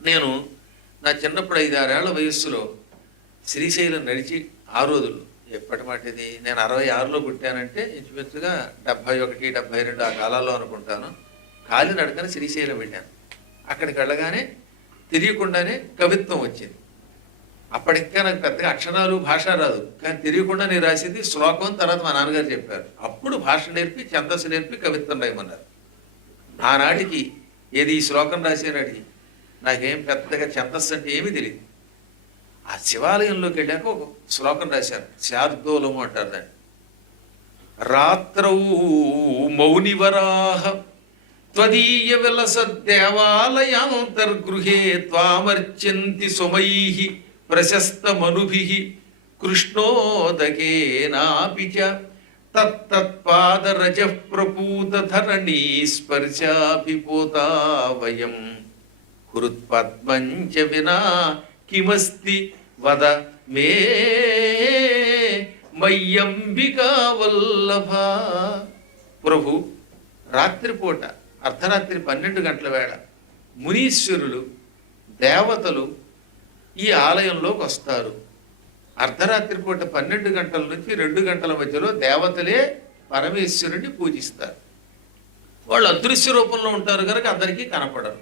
నేను నా చిన్నప్పుడు 5-6 ఏళ్ల వయస్సులో శ్రీశైలం నడిచి ఆ రోజులు ఎప్పటి మాటిది, నేను 66లో పుట్టానంటే ఇంచుమించుగా 71, 72 ఆ కాలాల్లో అనుకుంటాను. కాలి నడకని శ్రీశైలం వెళ్ళాను. అక్కడికి వెళ్ళగానే తెలియకుండానే కవిత్వం వచ్చింది. అప్పటికే నాకు పెద్దగా అక్షరాలు భాష రాదు, కానీ తెలియకుండా నేను రాసింది శ్లోకం. తర్వాత మా నాన్నగారు చెప్పారు, అప్పుడు భాష నేర్పి ఛందస్సు నేర్పి కవిత్వం రాయమన్నారు. ఆనాటికి ఏది ఈ శ్లోకం రాసేనాటికి నాకేం పెద్దగా ఛందస్సు అంటే ఏమీ తెలియదు. ఆ శివాలయంలోకి వెళ్ళాక ఒక శ్లోకం రాశారు, శార్దూలము అంటారు దాన్ని. రాత్రౌ మౌనివరాహ త్వదీయ విలస దేవాలయాంతర్గృహే త్వామర్చంతి సుమైః ప్రశస్త మనుభిః కృష్ణోదకేనాపి చ తత్తత్పాదరజః ప్రపూత ధరణీ స్పర్శాభిపూతా వయం హృత్పద్మం చ వినా కిమస్తి వద మే మయ్యంబికా వల్లభ. ప్రభు, రాత్రిపూట అర్ధరాత్రి 12 గంటల వేళ మునీశ్వరులు దేవతలు ఈ ఆలయంలోకి వస్తారు. అర్ధరాత్రి పూట 12 గంటల నుంచి 2 గంటల మధ్యలో దేవతలే పరమేశ్వరుడిని పూజిస్తారు. వాళ్ళు అదృశ్య రూపంలో ఉంటారు కనుక అందరికీ కనపడరు.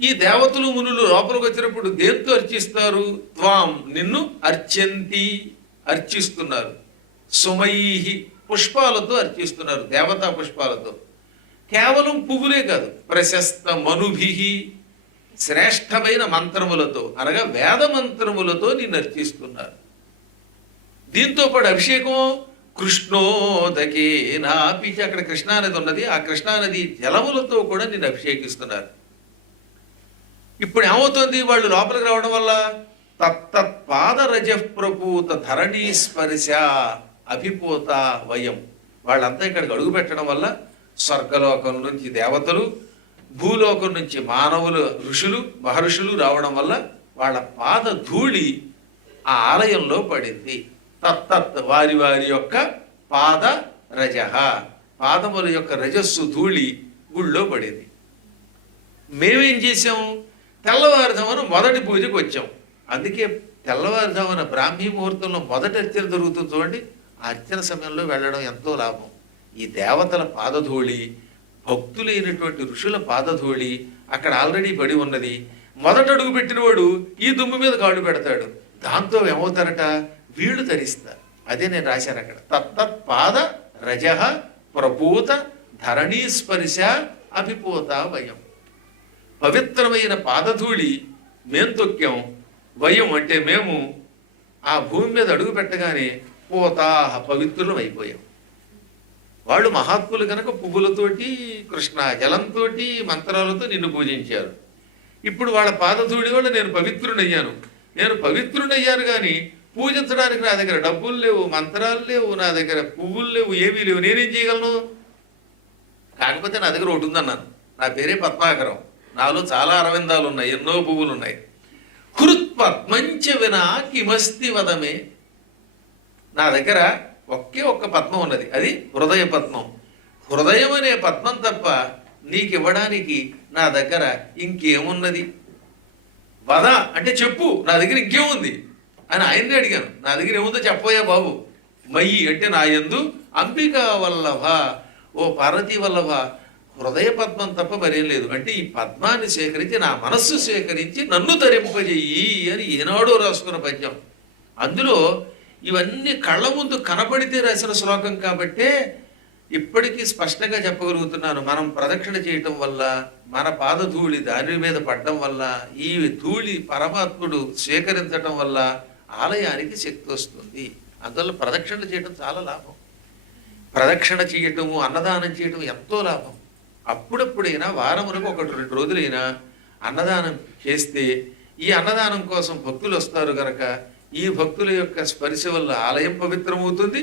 ఈ దేవతలు మునులు లోపలికి వచ్చినప్పుడు దేంతో అర్చిస్తారు? త్వాం, నిన్ను అర్చంతి, అర్చిస్తున్నారు. సుమైహి, పుష్పాలతో అర్చిస్తున్నారు, దేవతా పుష్పాలతో. కేవలం పువ్వులే కాదు, ప్రశస్త మనుభిహి, శ్రేష్టమైన మంత్రములతో అనగా వేద మంత్రములతో నిన్ను అర్చిస్తున్నారు. దీంతో పాటు అభిషేకం కృష్ణోదకే నాపి, అక్కడ కృష్ణానది ఉన్నది, ఆ కృష్ణానది జలములతో కూడా నిన్ను అభిషేకిస్తున్నారు. ఇప్పుడు ఏమవుతుంది? వాళ్ళు లోపలికి రావడం వల్ల తత్తత్పాదరజ ప్రపూత ధరణీ స్పర్శ అభిపూత వయం, వాళ్ళంతా ఇక్కడికి అడుగు పెట్టడం వల్ల స్వర్గలోకం నుంచి దేవతలు, భూలోకం నుంచి మానవులు, ఋషులు, మహర్షులు రావడం వల్ల వాళ్ళ పాద ధూళి ఆ ఆలయంలో పడింది. తత్తత్, వారి వారి యొక్క పాద రజహ, పాదముల యొక్క రజస్సు ధూళి గుళ్ళో పడింది. మేమేం చేసాం? తెల్లవారుజామున మొదటి పూజకు వచ్చాం. అందుకే తెల్లవారుజామున బ్రాహ్మీ ముహూర్తంలో మొదటి అర్చన జరుగుతుంది చూడండి. ఆ అర్చన సమయంలో వెళ్ళడం ఎంతో లాభం. ఈ దేవతల పాదధూళి, భక్తులైనటువంటి ఋషుల పాదధూళి అక్కడ ఆల్రెడీ పడి ఉన్నది. మొదట అడుగు పెట్టినవాడు ఈ దుమ్ము మీద కాళ్ళు పెడతాడు, దాంతో ఏమవుతారట? వీళ్ళు ధరిస్తారు. అదే నేను రాశాను అక్కడ. తత్తత్ పాద రజః ప్రపూత ధరణీ స్పర్శ అభిపూత వయం. పవిత్రమైన పాదధూళి మేం తొక్కాం. వయం అంటే మేము ఆ భూమి మీద అడుగు పెట్టగానే పూతాహ, పవిత్రులం అయిపోయాం. వాళ్ళు మహాత్ములు కనుక పువ్వులతోటి, కృష్ణ జలంతో, మంత్రాలతో నిన్ను పూజించారు. ఇప్పుడు వాళ్ళ పాదధూళి వల్ల నేను పవిత్రుడయ్యాను. నేను పవిత్రుడయ్యాను కానీ పూజించడానికి నా దగ్గర డబ్బులు లేవు, మంత్రాలు లేవు, నా దగ్గర పువ్వులు లేవు, ఏమీ లేవు. నేనేం చేయగలను? కాకపోతే నా దగ్గర ఒకటి ఉందన్నాను, నా పేరే పద్మాకరం, నాలో చాలా అరవిందాలు ఉన్నాయి, ఎన్నో పువ్వులు ఉన్నాయి. హృత్పద్మంచ వినా కిమస్తి వదమే, నా దగ్గర ఒకే ఒక్క పద్మం ఉన్నది, అది హృదయ పద్మం. హృదయం అనే పద్మం తప్ప నీకు ఇవ్వడానికి నా దగ్గర ఇంకేమున్నది? వద అంటే చెప్పు, నా దగ్గర ఇంకేముంది అని ఆయన్ని అడిగాను. నా దగ్గర ఏముందో చెప్పోయా బాబు. మయ్యి అంటే నా యందు అంబికా వల్లభ, ఓ పార్వతీ వల్లభ, హృదయ పద్మం తప్ప మరేం లేదు. అంటే ఈ పద్మాన్ని సేకరించి, నా మనస్సు సేకరించి నన్ను తరింపజెయ్యి అని ఏనాడో రాసుకున్న పద్యం. అందులో ఇవన్నీ కళ్ళ ముందు కనబడితే రాసిన శ్లోకం కాబట్టే ఇప్పటికీ స్పష్టంగా చెప్పగలుగుతున్నాను. మనం ప్రదక్షిణ చేయటం వల్ల, మన పాదధూళి దాని మీద పడడం వల్ల, ఈ ధూళి పరమాత్ముడు స్వీకరించటం వల్ల ఆలయానికి శక్తి వస్తుంది. అందువల్ల ప్రదక్షిణ చేయటం చాలా లాభం. ప్రదక్షిణ చేయటము, అన్నదానం చేయటం ఎంతో లాభం. అప్పుడప్పుడైనా వారములకు 1-2 రోజులైనా అన్నదానం చేస్తే ఈ అన్నదానం కోసం భక్తులు వస్తారు కనుక ఈ భక్తుల యొక్క స్పర్శ వల్ల ఆలయం పవిత్రమవుతుంది.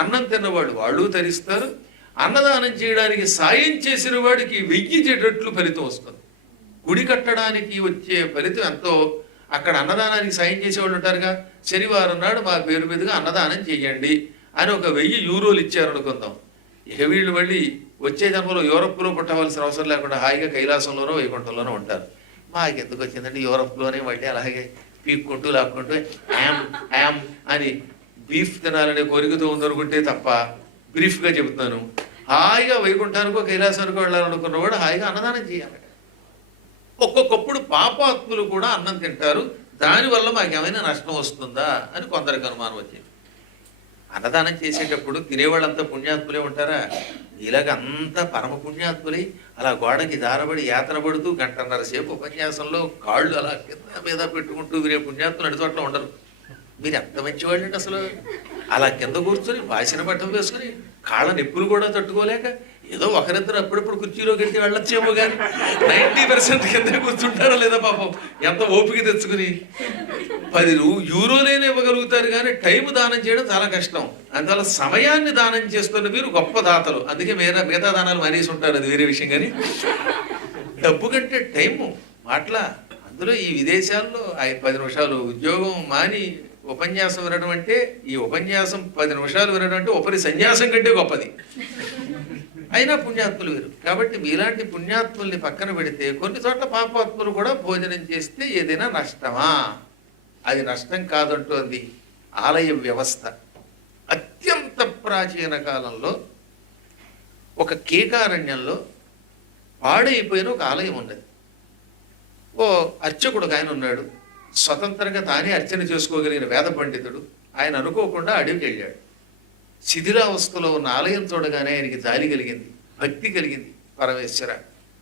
అన్నం తిన్నవాడు వాళ్ళు తరిస్తారు. అన్నదానం చేయడానికి సాయం చేసిన వాడికి 1000 రెట్లు ఫలితం వస్తుంది. గుడి కట్టడానికి వచ్చే ఫలితం ఎంతో. అక్కడ అన్నదానానికి సాయం చేసేవాళ్ళు ఉంటారుగా, శనివారం నాడు మా పేరు మీదుగా అన్నదానం చేయండి అని ఒక 1000 యూరోలు ఇచ్చారు అనుకుందాం. ఇక వీళ్ళు మళ్ళీ వచ్చే జన్మలో యూరప్లో పుట్టవలసిన అవసరం లేకుండా హాయిగా కైలాసంలోనో వైకుంఠంలోనో ఉంటారు. మాకు ఎందుకు వచ్చిందంటే యూరప్లోనే మళ్ళీ అలాగే పీక్కుంటూ లాక్కుంటూ యామ్ అని బీఫ్ తినాలనే కోరికతో ఉందనుకుంటే తప్ప, బ్రీఫ్గా చెబుతున్నాను, హాయిగా వైకుంఠానికో కైలాసానికో వెళ్ళాలనుకున్నవాడు హాయిగా అన్నదానం చేయాలి. ఒక్కొక్కప్పుడు పాపాత్ములు కూడా అన్నం తింటారు, దానివల్ల మాకేమైనా నష్టం వస్తుందా అని కొందరికి అనుమానం వచ్చింది. అన్నదానం చేసేటప్పుడు తినేవాళ్ళంతా పుణ్యాత్ములే ఉంటారా? ఇలాగ అంతా పరమ పుణ్యాత్ములై అలా గోడకి దారబడి యాతన పడుతూ గంటన్నర సేపు ఉపన్యాసంలో కాళ్ళు అలా కింద మీద పెట్టుకుంటూ వీరే పుణ్యాత్ములు అడిచోట్ల ఉండరు. మీరు ఎంత మంచివాళ్ళు అండి అసలు. అలా కింద కూర్చొని వాసిన బట్టం వేసుకుని కాళ్ళ నొప్పులు కూడా తట్టుకోలేక ఏదో ఒకరిద్దరు అప్పుడప్పుడు కుర్చీలో కట్టి వెళ్ళొచ్చేమో కానీ 90% కింద కూర్చుంటారా లేదా పాపం. ఎంత ఓపిక తెచ్చుకుని 10 యూరోలైనా ఇవ్వగలుగుతారు కానీ టైం దానం చేయడం చాలా కష్టం. అందువల్ల సమయాన్ని దానం చేస్తున్న మీరు గొప్ప దాతలు. అందుకే మిగతా దానాలు మానేసి ఉంటారు, అది వేరే విషయం. కానీ డబ్బు కంటే టైము మాట్లా. అందులో ఈ విదేశాల్లో 10 నిమిషాలు ఉద్యోగం మాని ఉపన్యాసం వినడం అంటే, ఈ ఉపన్యాసం 10 నిమిషాలు వినడం అంటే ఉపరి సన్యాసం కంటే గొప్పది. అయినా పుణ్యాత్ములు వీరు. కాబట్టి మీలాంటి పుణ్యాత్ముల్ని పక్కన పెడితే కొన్ని చోట్ల పాపాత్ములు కూడా భోజనం చేస్తే ఏదైనా నష్టమా? అది నష్టం కాదంటోంది ఆలయ వ్యవస్థ. అత్యంత ప్రాచీన కాలంలో ఒక కేకారణ్యంలో పాడైపోయిన ఒక ఆలయం ఉన్నది. ఓ అర్చకుడు ఆయన ఉన్నాడు, స్వతంత్రంగా తానే అర్చన చేసుకోగలిగిన వేద పండితుడు. ఆయన అనుకోకుండా అడవికి వెళ్ళాడు. శిథిలావస్థలో ఉన్న ఆలయం చూడగానే ఆయనకి జాలి కలిగింది, భక్తి కలిగింది. పరమేశ్వర,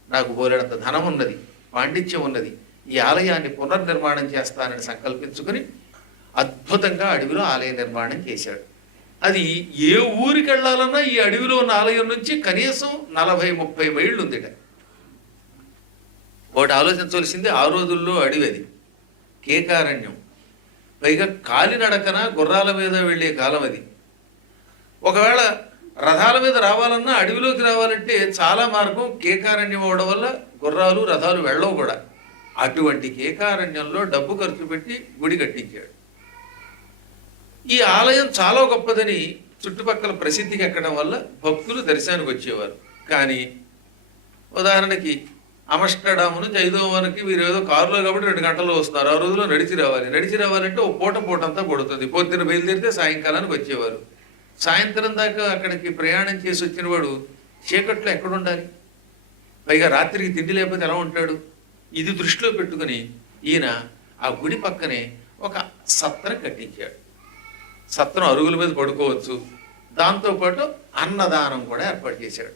నాకు బోలెడంత ధనం ఉన్నది, పాండిత్యం ఉన్నది, ఈ ఆలయాన్ని పునర్నిర్మాణం చేస్తానని సంకల్పించుకుని అద్భుతంగా అడవిలో ఆలయ నిర్మాణం చేశాడు. అది ఏ ఊరికి వెళ్ళాలన్నా ఈ అడవిలో ఉన్న ఆలయం నుంచి కనీసం 40-30 మైళ్ళు ఉందిట. ఒకటి ఆలోచించవలసింది, ఆ రోజుల్లో అడవి అది కేకారణ్యం, పైగా కాలినడకన గుర్రాల మీద వెళ్ళే కాలం అది. ఒకవేళ రథాల మీద రావాలన్నా అడవిలోకి రావాలంటే చాలా మార్గం కేకారణ్యం అవడం వల్ల గుర్రాలు రథాలు వెళ్ళవు కూడా. అటువంటి కేకారణ్యంలో డబ్బు ఖర్చు పెట్టి గుడి కట్టించాడు. ఈ ఆలయం చాలా గొప్పదని చుట్టుపక్కల ప్రసిద్ధికి ఎక్కడం వల్ల భక్తులు దర్శనానికి వచ్చేవారు. కానీ ఉదాహరణకి అమస్టర్డామ్ నుంచి ఐదోవనకి వీరు ఏదో కారులో కాబట్టి 2 గంటల్లో వస్తున్నారు. ఆ రోజులో నడిచి రావాలంటే ఓ పూట అంతా పడుతుంది. పొద్దున్న బయలుదేరితే సాయంకాలానికి వచ్చేవారు. సాయంత్రం దాకా అక్కడికి ప్రయాణం చేసి వచ్చిన వాడు చీకట్లో ఎక్కడుండాలి? పైగా రాత్రికి తిండి లేకపోతే ఎలా ఉంటాడు? ఇది దృష్టిలో పెట్టుకుని ఈయన ఆ గుడి పక్కనే ఒక సత్రం కట్టించాడు. సత్రం అరుగుల మీద పడుకోవచ్చు, దాంతోపాటు అన్నదానం కూడా ఏర్పాటు చేశాడు.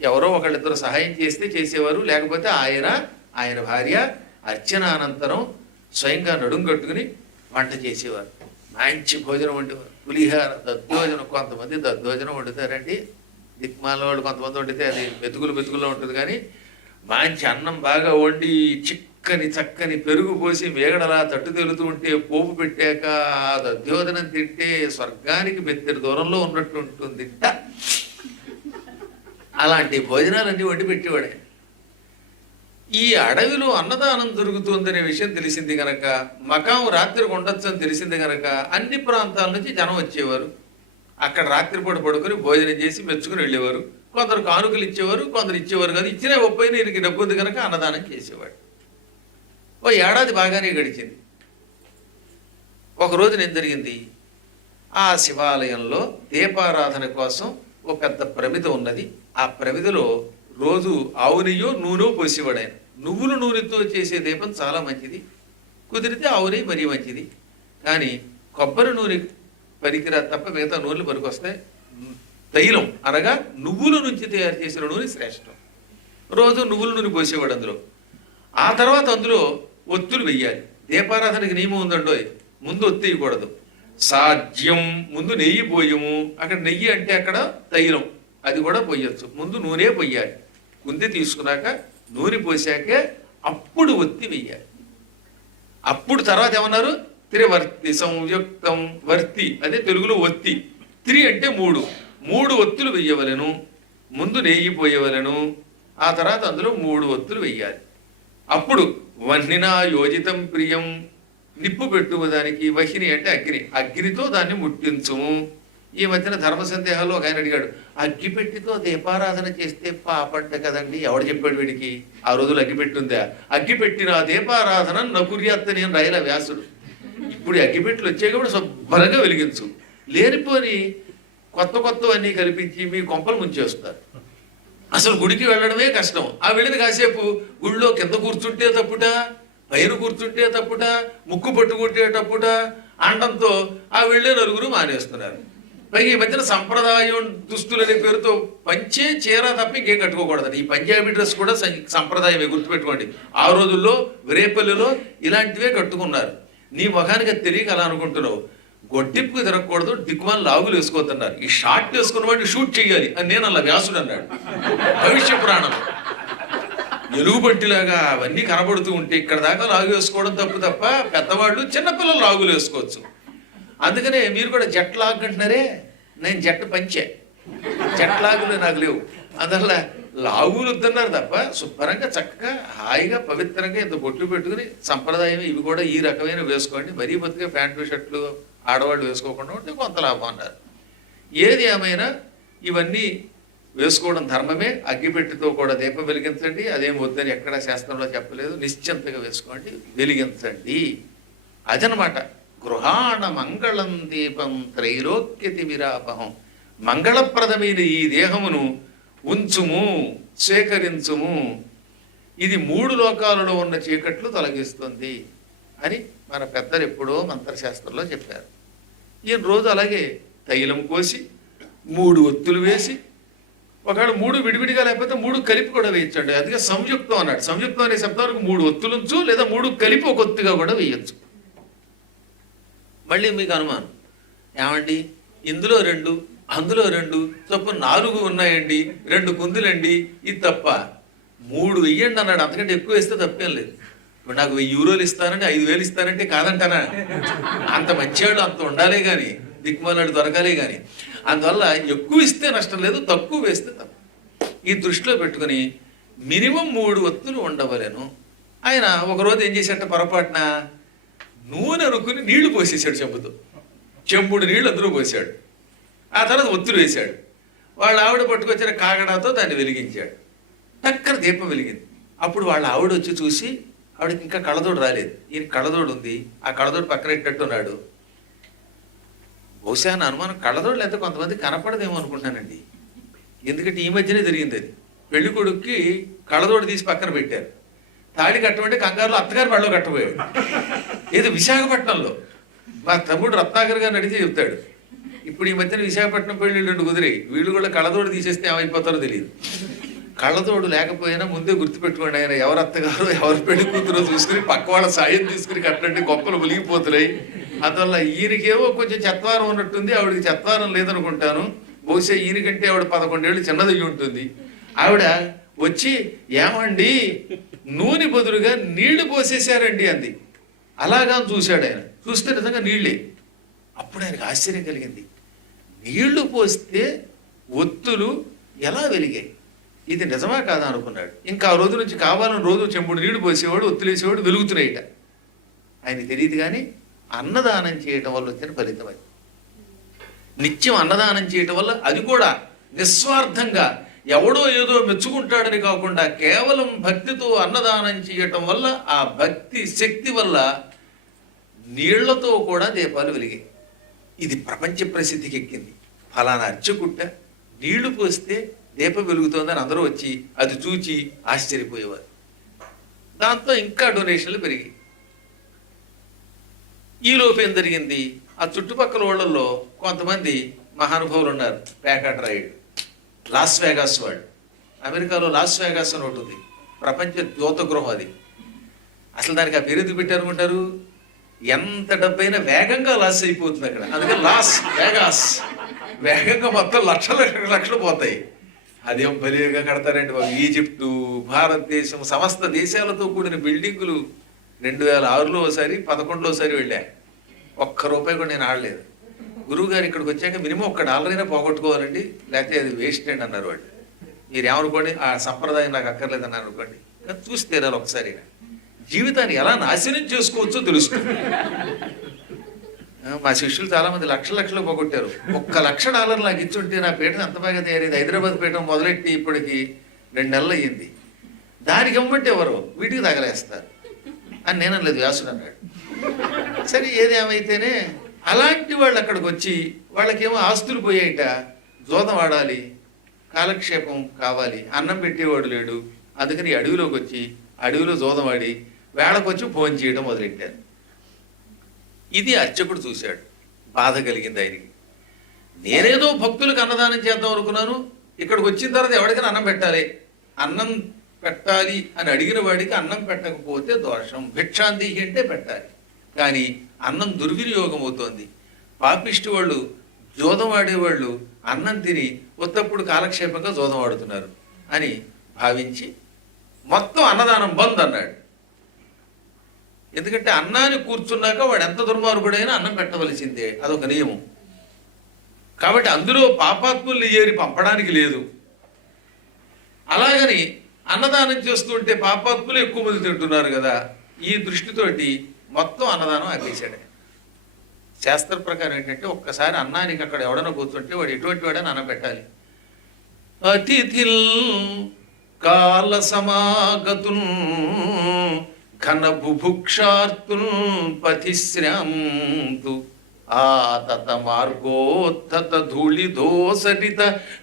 ఎవరో ఒకళ్ళిద్దరు సహాయం చేస్తే చేసేవారు, లేకపోతే ఆయన భార్య అర్చన అనంతరం స్వయంగా నడుం కట్టుకుని వంట చేసేవారు. మంచి భోజనం వండేవారు. పులిహార, దద్దోజనం. కొంతమంది దద్దోజనం వండుతారండి, దిక్మాల వాళ్ళు కొంతమంది వండితే అది మెతుకుల్లో ఉంటుంది. కానీ మంచి అన్నం బాగా వండి చక్కని పెరుగు పోసి మేగడలా తట్టు తెలుతూ ఉంటే పోపు పెట్టాక ఆ దద్దోజనం తింటే స్వర్గానికి మెత్తడి దూరంలో ఉన్నట్టు ఉంటుంది. అలాంటి భోజనాలన్నీ వండి పెట్టేవాడే. ఈ అడవిలో అన్నదానం దొరుకుతుందనే విషయం తెలిసింది గనక, మకాం రాత్రికి ఉండొచ్చు అని తెలిసింది గనక అన్ని ప్రాంతాల నుంచి జనం వచ్చేవారు. అక్కడ రాత్రిపూట పడుకొని భోజనం చేసి మెచ్చుకుని వెళ్ళేవారు. కొందరు కానుకలు ఇచ్చేవారు, కొందరు ఇచ్చేవారు కాదు. ఇచ్చినా ఒప్పైనా ఈయనకి డబ్బు ఉంది కనుక అన్నదానం చేసేవాడు. ఓ ఏడాది బాగానే గడిచింది. ఒకరోజు ఏం జరిగింది, ఆ శివాలయంలో దీపారాధన కోసం ఒక పెద్ద ప్రమిద ఉన్నది. ఆ ప్రమిదలో రోజు ఆవు నెయ్యో నూనె పోసేవాడు ఆయన. నువ్వుల నూనెతో చేసే దీపం చాలా మంచిది, కుదిరితే ఆవు నెయ్యి మరీ మంచిది. కానీ కొబ్బరి నూనె పనికిరా తప్ప మిగతా నూనెలు పనికొస్తాయి. తైలం అనగా నువ్వుల నుంచి తయారు చేసిన నూనె శ్రేష్టం. రోజు నువ్వుల నూనె పోసేవాడు అందులో. ఆ తర్వాత అందులో ఒత్తులు వెయ్యాలి. దీపారాధనకి నియమం ఉందండోయ్, ముందు ఒత్తి వేయకూడదు. సాధ్యం ముందు నెయ్యి పోయము. అక్కడ నెయ్యి అంటే అక్కడ తైలం, అది కూడా పోయొచ్చు. ముందు నూనె పొయ్యాలి. కుంది తీసుకున్నాక నూనె పోసాకే అప్పుడు ఒత్తి వెయ్యాలి. అప్పుడు తర్వాత ఏమన్నారు, త్రివర్తి సంయుక్తం. వర్తి అదే తెలుగులో ఒత్తి. త్రి అంటే 3 ఒత్తులు వెయ్యవలను. ముందు నెయ్యి పోయవలను, ఆ తర్వాత అందులో 3 ఒత్తులు వెయ్యాలి. అప్పుడు వహ్నినా యోజితం ప్రియం. నిప్పు పెట్టుము దానికి. వహిని అంటే అగ్ని, అగ్నితో దాన్ని ముట్టించుము. ఈ మధ్యన ధర్మ సందేహాల్లో ఒక ఆయన అడిగాడు, అగ్గిపెట్టితో దీపారాధన చేస్తే పాపంట కదండి, ఎవడు చెప్పాడు వీడికి? ఆ రోజులు అగ్గిపెట్టుందా? అగ్గిపెట్టిన దీపారాధన నకుర్యాత్తని అని రాయల వ్యాసుడు. ఇప్పుడు అగ్గిపెట్టులు వచ్చాయి కూడా శుభ్రంగా వెలిగించు. లేనిపోని కొత్తవన్నీ కల్పించి మీ కొంపలు ముంచేస్తారు. అసలు గుడికి వెళ్ళడమే కష్టం. ఆ వెళ్ళిన కాసేపు గుళ్ళో కింద కూర్చుంటే తప్పుట, పైన కూర్చుంటే తప్పుట, ముక్కు పట్టుకుంటే తప్పుట అండంతో ఆ వెళ్ళే నలుగురు మానేస్తున్నారు. పైగా ఈ మధ్యన సంప్రదాయం దుస్తులనే పేరుతో పంచే చీర తప్ప ఇంకేం కట్టుకోకూడదు. ఈ పంజాబీ డ్రెస్ కూడా సంప్రదాయమే, గుర్తుపెట్టుకోండి. ఆ రోజుల్లో రేపల్లిలో ఇలాంటివే కట్టుకున్నారు. నీ ముఖానికి అది తెలియక అలా అనుకుంటున్నావు. గొడ్డిప్పుకు తిరగకూడదు, దిక్కుమాల లాగులు వేసుకోవద్దన్నారు. ఈ షార్ట్ వేసుకున్న వాడిని షూట్ చేయాలి అని నేను అలా వ్యాసుడు అన్నాడు భవిష్య పురాణం. ఎలుగుబంటిలాగా అవన్నీ కనబడుతూ ఉంటే ఇక్కడ దాకా లాగు వేసుకోవడం తప్పు తప్ప పెద్దవాళ్ళు చిన్నపిల్లలు లాగులు వేసుకోవచ్చు. అందుకనే మీరు కూడా జట్ లాగ్ అంటున్నారే, నేను జట్టు పంచే, జట్ లాగులు నాకు లేవు. అందువల్ల లాగులు వద్దన్నారు తప్ప శుభ్రంగా చక్కగా హాయిగా పవిత్రంగా ఇంత బొట్లు పెట్టుకుని సంప్రదాయం ఇవి కూడా ఈ రకమైన వేసుకోండి. మరీ బతికే ప్యాంటు షర్ట్లు ఆడవాళ్ళు వేసుకోకుండా ఉంటే కొంత లాభం అన్నారు. ఏది ఏమైనా ఇవన్నీ వేసుకోవడం ధర్మమే. అగ్గిపెట్టితో కూడా దీపం వెలిగించండి, అదేం వద్దని ఎక్కడ శాస్త్రంలో చెప్పలేదు. నిశ్చింతగా వేసుకోండి, వెలిగించండి. అదనమాట గృహాణ మంగళం దీపం త్రైలోక్యతి విరాపహం. మంగళప్రదమైన ఈ దేహమును ఉంచుము, స్వీకరించుము. ఇది 3 లోకాలలో ఉన్న చీకట్లు తొలగిస్తుంది అని మన పెద్దలు ఎప్పుడో మంత్రశాస్త్రంలో చెప్పారు. ఈయన రోజు అలాగే తైలం కోసి 3 ఒత్తులు వేసి, ఒకవేళ 3 విడివిడిగా లేకపోతే 3 కలిపి కూడా వేయచ్చండి. అందుకే సంయుక్తం అన్నాడు. సంయుక్తం అనే శబ్దానికి 3 ఒత్తులుంచు, లేదా 3 కలిపి ఒక ఒత్తుగా కూడా వేయచ్చు. మళ్ళీ మీకు అనుమానం, ఏమండి ఇందులో 2 అందులో 2 చొప్పున 4 ఉన్నాయండి, 2 కుందులండి, ఇది తప్ప 3 వెయ్యండి అన్నాడు. అంతకంటే ఎక్కువ వేస్తే తప్పేం లేదు. ఇప్పుడు నాకు 1000 యూరోలు ఇస్తానంటే 5000 ఇస్తానంటే కాదంటానా? అంత మంచివాళ్ళు అంత ఉండాలే కానీ, దిక్కుమాలాడు దొరకాలే కానీ. అందువల్ల ఎక్కువ ఇస్తే నష్టం లేదు, తక్కువ వేస్తే తప్పు. ఈ దృష్టిలో పెట్టుకుని మినిమం 3 ఒత్తులు ఉండవలేను. ఆయన ఒకరోజు ఏం చేశాడంటే పొరపాటున నూనె అనుకుని నీళ్లు పోసేసాడు చెంబుతో. చెంబుడు నీళ్లు అందులో పోసాడు. ఆ తర్వాత ఒత్తులు వేశాడు. వాళ్ళ ఆవిడ పట్టుకొచ్చిన కాగడాతో దాన్ని వెలిగించాడు. టక్కన దీపం వెలిగింది. అప్పుడు వాళ్ళ ఆవిడ వచ్చి చూసి, ఆవిడకి ఇంకా కళ్ళదోడు రాలేదు, ఈయన కళ్ళదోడు ఉంది, ఆ కళ్ళదోడు పక్కన పెట్టట్టున్నాడు. బహుశా నా అనుమానం కళ్ళదోడు లేకపోతే కొంతమంది కనపడదేమో అనుకుంటున్నానండి. ఎందుకంటే ఈ మధ్యనే జరిగింది అది. పెళ్లి కొడుక్కి కళ్ళదోడు తీసి పక్కన పెట్టారు. తాడి కట్టమంటే కంగారులో అత్తగారు మెడలో కట్టబోయాడు. ఏదో విశాఖపట్నంలో మా తమ్ముడు రత్నాకర్ గారు నడిచి చెప్తాడు. ఇప్పుడు ఈ మధ్యన విశాఖపట్నం పెళ్లి 2 కుదిరాయి. వీళ్ళు కూడా కళ్ళదోడు తీసేస్తే ఏమైపోతారో తెలియదు. కళ్ళతోడు లేకపోయినా ముందే గుర్తుపెట్టుకోండి, ఆయన ఎవరు అత్తగారో ఎవరు పెళ్లి కూతురో చూసుకుని పక్క వాళ్ళ సాయం తీసుకుని కట్టండి, గొప్పలు ములిగిపోతున్నాయి. అందువల్ల ఈయనకేమో కొంచెం చెత్వారం ఉన్నట్టుంది, ఆవిడకి చెత్వారం లేదనుకుంటాను. బహుశా ఈయనకంటే ఆవిడ 11 ఏళ్ళు చిన్నదయ్యి ఉంటుంది. ఆవిడ వచ్చి, ఏమండి నూనె బదులుగా నీళ్లు పోసేశారండి అంది. అలాగా చూశాడు ఆయన. చూస్తే నిజంగా నీళ్ళే. అప్పుడు ఆయనకు ఆశ్చర్యం కలిగింది. నీళ్లు పోస్తే ఒత్తులు ఎలా వెలిగాయి, ఇది నిజమా కాదా అనుకున్నాడు. ఇంకా ఆ రోజు నుంచి కావాలని రోజు చెంబుడు నీళ్లు పోసేవాడు, ఒత్తులేసేవాడు, వెలుగుతున్నాయిట. ఆయనకి తెలియదు కానీ అన్నదానం చేయటం వల్ల వచ్చిన ఫలితం అది. నిత్యం అన్నదానం చేయటం వల్ల, అది కూడా నిస్వార్థంగా ఎవడో ఏదో మెచ్చుకుంటాడని కాకుండా కేవలం భక్తితో అన్నదానం చేయటం వల్ల, ఆ భక్తి శక్తి వల్ల నీళ్లతో కూడా దీపాలు వెలిగాయి. ఇది ప్రపంచ ప్రసిద్ధికి ఎక్కింది. ఫలానా అర్చకుట్ట నీళ్లు పోస్తే దీపం వెలుగుతోందని అందరూ వచ్చి అది చూచి ఆశ్చర్యపోయేవారు. దాంతో ఇంకా డొనేషన్లు పెరిగాయి. ఈలోపు ఏం జరిగింది, ఆ చుట్టుపక్కల వాళ్ళల్లో కొంతమంది మహానుభావులు ఉన్నారు. ప్యాకాట్ రాయుడు, లాస్ వేగాస్ వాడు. అమెరికాలో లాస్ వేగాస్ అని ఒకటి ఉంది, ప్రపంచ జ్యోత గృహం. అది అసలు దానికి ఆ పేరు ఎందుకు పెట్టారనుకుంటారు? ఎంత డబ్బైనా వేగంగా లాస్ అయిపోతుంది అక్కడ, అందుకే లాస్ వేగాస్. వేగంగా మొత్తం లక్షలు పోతాయి. అదేం బలిగా కడతారండి బాబు. ఈజిప్టు, భారతదేశం, సమస్త దేశాలతో కూడిన బిల్డింగులు 2006లో ఒకసారి, 2011లో ఒకసారి వెళ్ళా. ₹1 కూడా నేను ఆడలేదు. గురువు గారు ఇక్కడికి వచ్చాక మినిమం $1 అయినా పోగొట్టుకోవాలండి, లేకపోతే అది వేస్ట్ అండి అన్నారు వాళ్ళు. మీరేమనుకోండి, ఆ సంప్రదాయం నాకు అక్కర్లేదు అన్నారు అనుకోండి, చూసి తీరాలి ఒకసారి. జీవితాన్ని ఎలా నాశనం చేసుకోవచ్చో తెలుస్తుంది. మా శిష్యులు చాలా మంది లక్షలు పోగొట్టారు. $1,00,000 నాకు ఇచ్చుంటే నా పీఠం ఎంత బాగా తయారైంది. హైదరాబాద్ పీఠం మొదలెట్టి ఇప్పటికి 2 నెలలు అయ్యింది. దానికి ఇవ్వమంటే ఎవరు వీటికి తగలేస్తారు అని నేను అనలేదు, వ్యాసుడు అన్నాడు. సరే ఏది ఏమైతేనే అలాంటి వాళ్ళు అక్కడికి వచ్చి, వాళ్ళకేమో ఆస్తులు పోయాయిట, జోదం ఆడాలి, కాలక్షేపం కావాలి, అన్నం పెట్టేవాడు లేడు. అందుకని అడవిలోకి వచ్చి అడవిలో జోదం ఆడి వేళకొచ్చి ఫోన్ చేయడం మొదలెట్టారు. ఇది అర్చకుడు చూశాడు. బాధ కలిగింది ఆయనకి. నేనేదో భక్తులకు అన్నదానం చేద్దాం అనుకున్నాను, ఇక్కడికి వచ్చిన తర్వాత ఎవరికైనా అన్నం పెట్టాలి, అన్నం పెట్టాలి అని అడిగిన వాడికి అన్నం పెట్టకపోతే దోషం, భిక్షాందేహి అంటే పెట్టాలి. కానీ అన్నం దుర్వినియోగం అవుతోంది. పాపిష్టి వాళ్ళు, జోదం ఆడేవాళ్ళు అన్నం తిని ఉత్తప్పుడు కాలక్షేపంగా జోదం ఆడుతున్నారు అని భావించి మొత్తం అన్నదానం బంద్ అన్నాడు. ఎందుకంటే అన్నాన్ని కూర్చున్నాక వాడు ఎంత దుర్మార్గుడైనా అన్నం పెట్టవలసిందే, అదొక నియమం. కాబట్టి అందులో పాపాత్ముల్ని ఏరి పంపడానికి లేదు. అలాగని అన్నదానం చేస్తుంటే పాపాత్ములు ఎక్కువ మంది తింటున్నారు కదా, ఈ దృష్టితోటి మొత్తం అన్నదానం ఆపేశాడు. శాస్త్ర ప్రకారం ఏంటంటే ఒక్కసారి అన్నానికి అక్కడ ఎవడన్నా కూర్చుంటే వాడు ఎటువంటి వాడని అన్నం పెట్టాలి. అతిథిల్ కాల సమాగతున్ ఘన బుభుక్షార్తున్ పతిశ్రాంతు ఆతత మార్గోత్తత ధూళిదోసరిత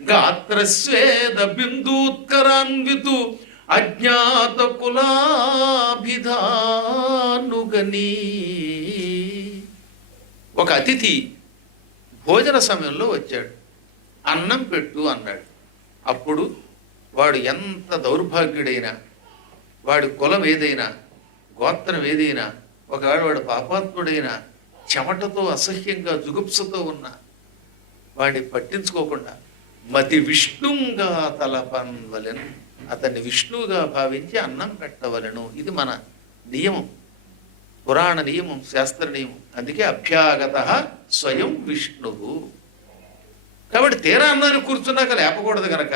గాత్రస్వేద బిందూత్కరాన్వితు అజ్ఞాత కులాభిధానుగని. ఒక అతిథి భోజన సమయంలో వచ్చాడు, అన్నం పెట్టు అన్నాడు. అప్పుడు వాడు ఎంత దౌర్భాగ్యుడైనా, వాడి కులం ఏదైనా, గోత్రం ఏదైనా, ఒకవేళ వాడు పాపాత్ముడైనా, చెమటతో అసహ్యంగా జుగుప్సతో ఉన్న వాడిని పట్టించుకోకుండా మతి విష్ణుంగా తలపన్వలెను, అతన్ని విష్ణువుగా భావించి అన్నం పెట్టవలను. ఇది మన నియమం, పురాణ నియమం, శాస్త్ర నియమం. అందుకే అభ్యాగత స్వయం విష్ణువు. కాబట్టి తీరా అన్నాన్ని కూర్చున్నాక లేపకూడదు గనక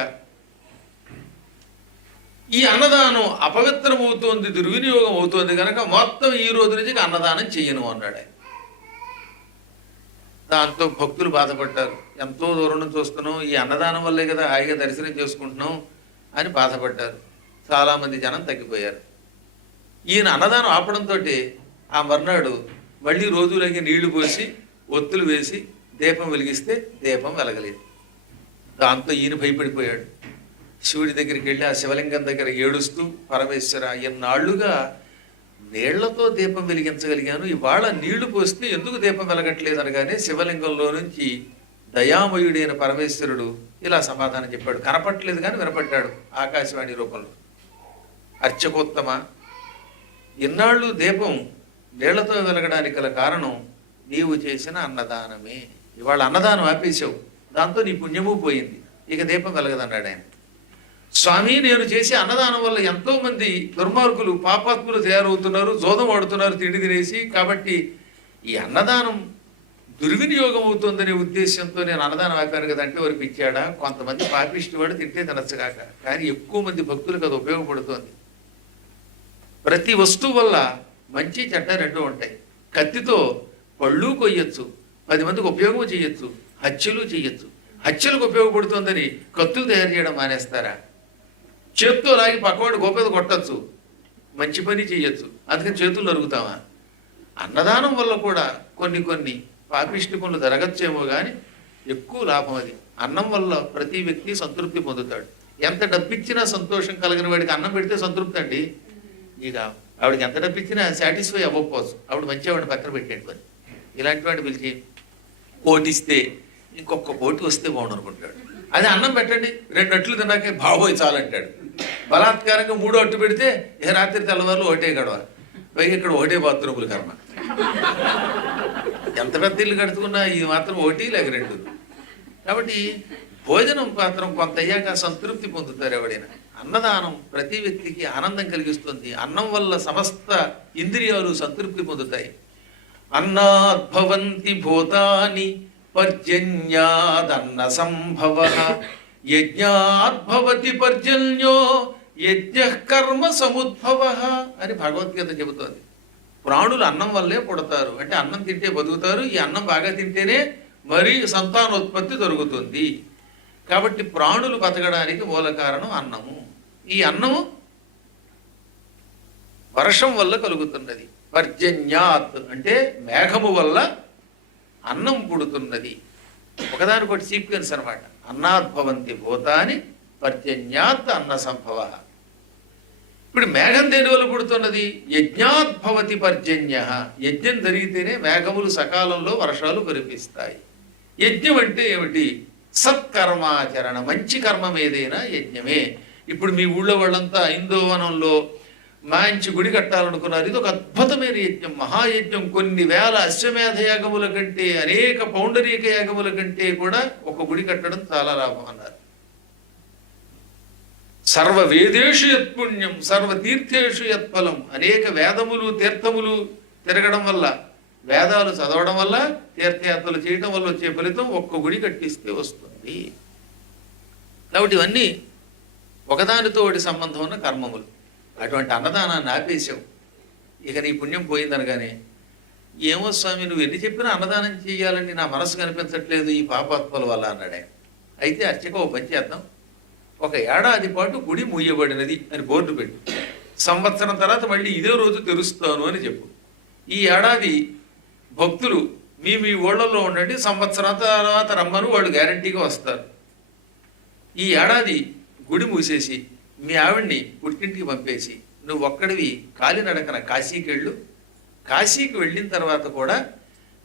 ఈ అన్నదానం అపవిత్రమవుతోంది, దుర్వినియోగం అవుతోంది కనుక మొత్తం ఈ రోజు నుంచి అన్నదానం చెయ్యను అన్నాడు ఆయన. దాంతో భక్తులు బాధపడ్డారు. ఎంతో దూరం నుంచి వస్తున్నాం, ఈ అన్నదానం వల్లే కదా హాయిగా దర్శనం చేసుకుంటున్నాం అని బాధపడ్డారు. చాలామంది జనం తగ్గిపోయారు. ఈయన అన్నదానం ఆపడంతో ఆ మర్నాడు మళ్ళీ రోజులకి నీళ్లు పోసి ఒత్తులు వేసి దీపం వెలిగిస్తే దీపం వెలగలేదు. దాంతో ఈయన భయపడిపోయాడు. శివుడి దగ్గరికి వెళ్ళి ఆ శివలింగం దగ్గర ఏడుస్తూ, పరమేశ్వర, ఎన్నాళ్లుగా నీళ్లతో దీపం వెలిగించగలిగాను, ఇవాళ నీళ్లు పోస్తే ఎందుకు దీపం వెలగట్లేదు అనగానే శివలింగంలో నుంచి దయామయుడైన పరమేశ్వరుడు ఇలా సమాధానం చెప్పాడు. కనపట్లేదు కానీ వినపడ్డాడు ఆకాశవాణి రూపంలో. అర్చకోత్తమ, ఇన్నాళ్ళు దీపం నీళ్లతో వెలగడానికి గల కారణం నీవు చేసిన అన్నదానమే. ఇవాళ అన్నదానం ఆపేశావు, దాంతో నీ పుణ్యము పోయింది, ఇక దీపం వెలగదన్నాడు ఆయన. స్వామి, నేను చేసే అన్నదానం వల్ల ఎంతో మంది దుర్మార్గులు, పాపాత్ములు తయారవుతున్నారు, జోదం ఆడుతున్నారు తిండి తినేసి. కాబట్టి ఈ అన్నదానం దుర్వినియోగం అవుతుందనే ఉద్దేశంతో నేను అన్నదానం ఆపాను కదా అంటే వారికి ఇచ్చాడా? కొంతమంది పాపిష్టి వాడు తింటే తినచ్చగాక, కానీ ఎక్కువ మంది భక్తులకు అది ఉపయోగపడుతోంది. ప్రతి వస్తువు వల్ల మంచి చెడ్డ రెండూ ఉంటాయి. కత్తితో పళ్ళు కొయ్యొచ్చు, 10 మందికి ఉపయోగం చేయొచ్చు, హత్యలు చేయొచ్చు. హత్యలకు ఉపయోగపడుతుందని కత్తులు తయారు చేయడం మానేస్తారా? చేత్తో లాగి పక్కవాడు గోపేద కొట్టచ్చు, మంచి పని చేయొచ్చు, అందుకని చేతులు నరుగుతామా? అన్నదానం వల్ల కూడా కొన్ని పాపిష్టి పనులు జరగచ్చేమో కానీ ఎక్కువ లాభం అది. అన్నం వల్ల ప్రతి వ్యక్తి సంతృప్తి పొందుతాడు. ఎంత డబ్బిచ్చినా సంతోషం కలిగిన వాడికి అన్నం పెడితే సంతృప్తి అండి. ఇక ఆవిడకి ఎంత డబ్బిచ్చినా సాటిస్ఫై అవ్వకపోవచ్చు, ఆవిడ మంచి ఆవిడ పక్కన పెట్టేటి పని. ఇలాంటి వాడిని పిలిచి కోటిస్తే ఇంకొక కోటి వస్తే బాగుండు అనుకుంటాడు. అదే అన్నం పెట్టండి, 2 అట్లు తిన్నాకే బాబోయ్ చాలంటాడు. బలాత్కారంగా 3 అట్టు పెడితే ఏ రాత్రి తెల్లవారులు ఒకటే గడవ, పైగా ఇక్కడ ఒకటే బాత్రూములు కర్మ. ఎంత పెద్ద ఇల్లు కడుతున్నా ఇది మాత్రం 1 లేక 2. కాబట్టి భోజనం మాత్రం కొంత అయ్యాక సంతృప్తి పొందుతారు ఎవడైనా. అన్నదానం ప్రతి వ్యక్తికి ఆనందం కలిగిస్తుంది. అన్నం వల్ల సమస్త ఇంద్రియాలు సంతృప్తి పొందుతాయి. అన్నాద్భవంతి భూతాని పర్జన్యాదన్న సంభవ యజ్ఞాద్భవతి పర్జన్యో యజ్ఞ కర్మ సముద్భవ అని భగవద్గీత చెబుతోంది. ప్రాణులు అన్నం వల్లే పుడతారు, అంటే అన్నం తింటే బతుకుతారు. ఈ అన్నం బాగా తింటేనే మరీ సంతానోత్పత్తి జరుగుతుంది. కాబట్టి ప్రాణులు బతకడానికి మూల కారణం అన్నము. ఈ అన్నము వర్షం వల్ల కలుగుతున్నది. పర్జన్యాత్ అంటే మేఘము వల్ల అన్నం పుడుతున్నది. ఒకదానికొకటి సీక్వెన్స్ అనమాట. అన్నాద్భవంతి భూతాని పర్జన్యాత్ అన్న సంభవ. ఇప్పుడు మేఘం దేని వల్ల పుడుతున్నది? యజ్ఞాద్భవతి పర్జన్య. యజ్ఞం జరిగితేనే మేఘములు సకాలంలో వర్షాలు కురిపిస్తాయి. యజ్ఞం అంటే ఏమిటి? సత్కర్మాచరణ, మంచి కర్మం ఏదైనా యజ్ఞమే. ఇప్పుడు మీ ఊళ్ళో వాళ్ళంతా ఇందోవనంలో మంచి గుడి కట్టాలనుకున్నారు. ఇది ఒక అద్భుతమైన యజ్ఞం, మహాయజ్ఞం. కొన్ని వేల అశ్వమేధ యాగముల కంటే, అనేక పౌండరీక యాగముల కంటే కూడా ఒక గుడి కట్టడం చాలా లాభం అన్నారు. సర్వ వేదేషు యత్పుణ్యం సర్వ తీర్థేషు యత్ఫలం. అనేక వేదములు తీర్థములు తిరగడం వల్ల, వేదాలు చదవడం వల్ల, తీర్థయాత్రలు చేయడం వల్ల వచ్చే ఫలితం ఒక్క గుడి కట్టిస్తే వస్తుంది. కాబట్టి ఇవన్నీ ఒకదానితో ఒకటి సంబంధం ఉన్న కర్మములు. అటువంటి అన్నదానాన్ని ఆపేశావు, ఇక నీ పుణ్యం పోయిందనగానే, ఏమో స్వామి నువ్వు ఎన్ని చెప్పినా అన్నదానం చేయాలని నా మనసు కనిపించట్లేదు ఈ పాపాత్మల వల్ల అన్నాడు ఆయన. అయితే అర్చక ఓ పని చేద్దాం, ఒక ఏడాది పాటు గుడి మూయబడినది అని బోర్డు పెట్టు, సంవత్సరం తర్వాత మళ్ళీ ఇదే రోజు తెరుస్తాను అని చెప్పు. ఈ ఏడాది భక్తులు మీ మీ ఊళ్ళల్లో ఉండండి, సంవత్సరం తర్వాత రమ్మను, వాళ్ళు గ్యారంటీగా వస్తారు. ఈ ఏడాది గుడి మూసేసి మీ ఆవిడ్ని పుట్టింటికి పంపేసి నువ్వు ఒక్కడివి కాలినడకన కాశీకి వెళ్ళు. కాశీకి వెళ్ళిన తర్వాత కూడా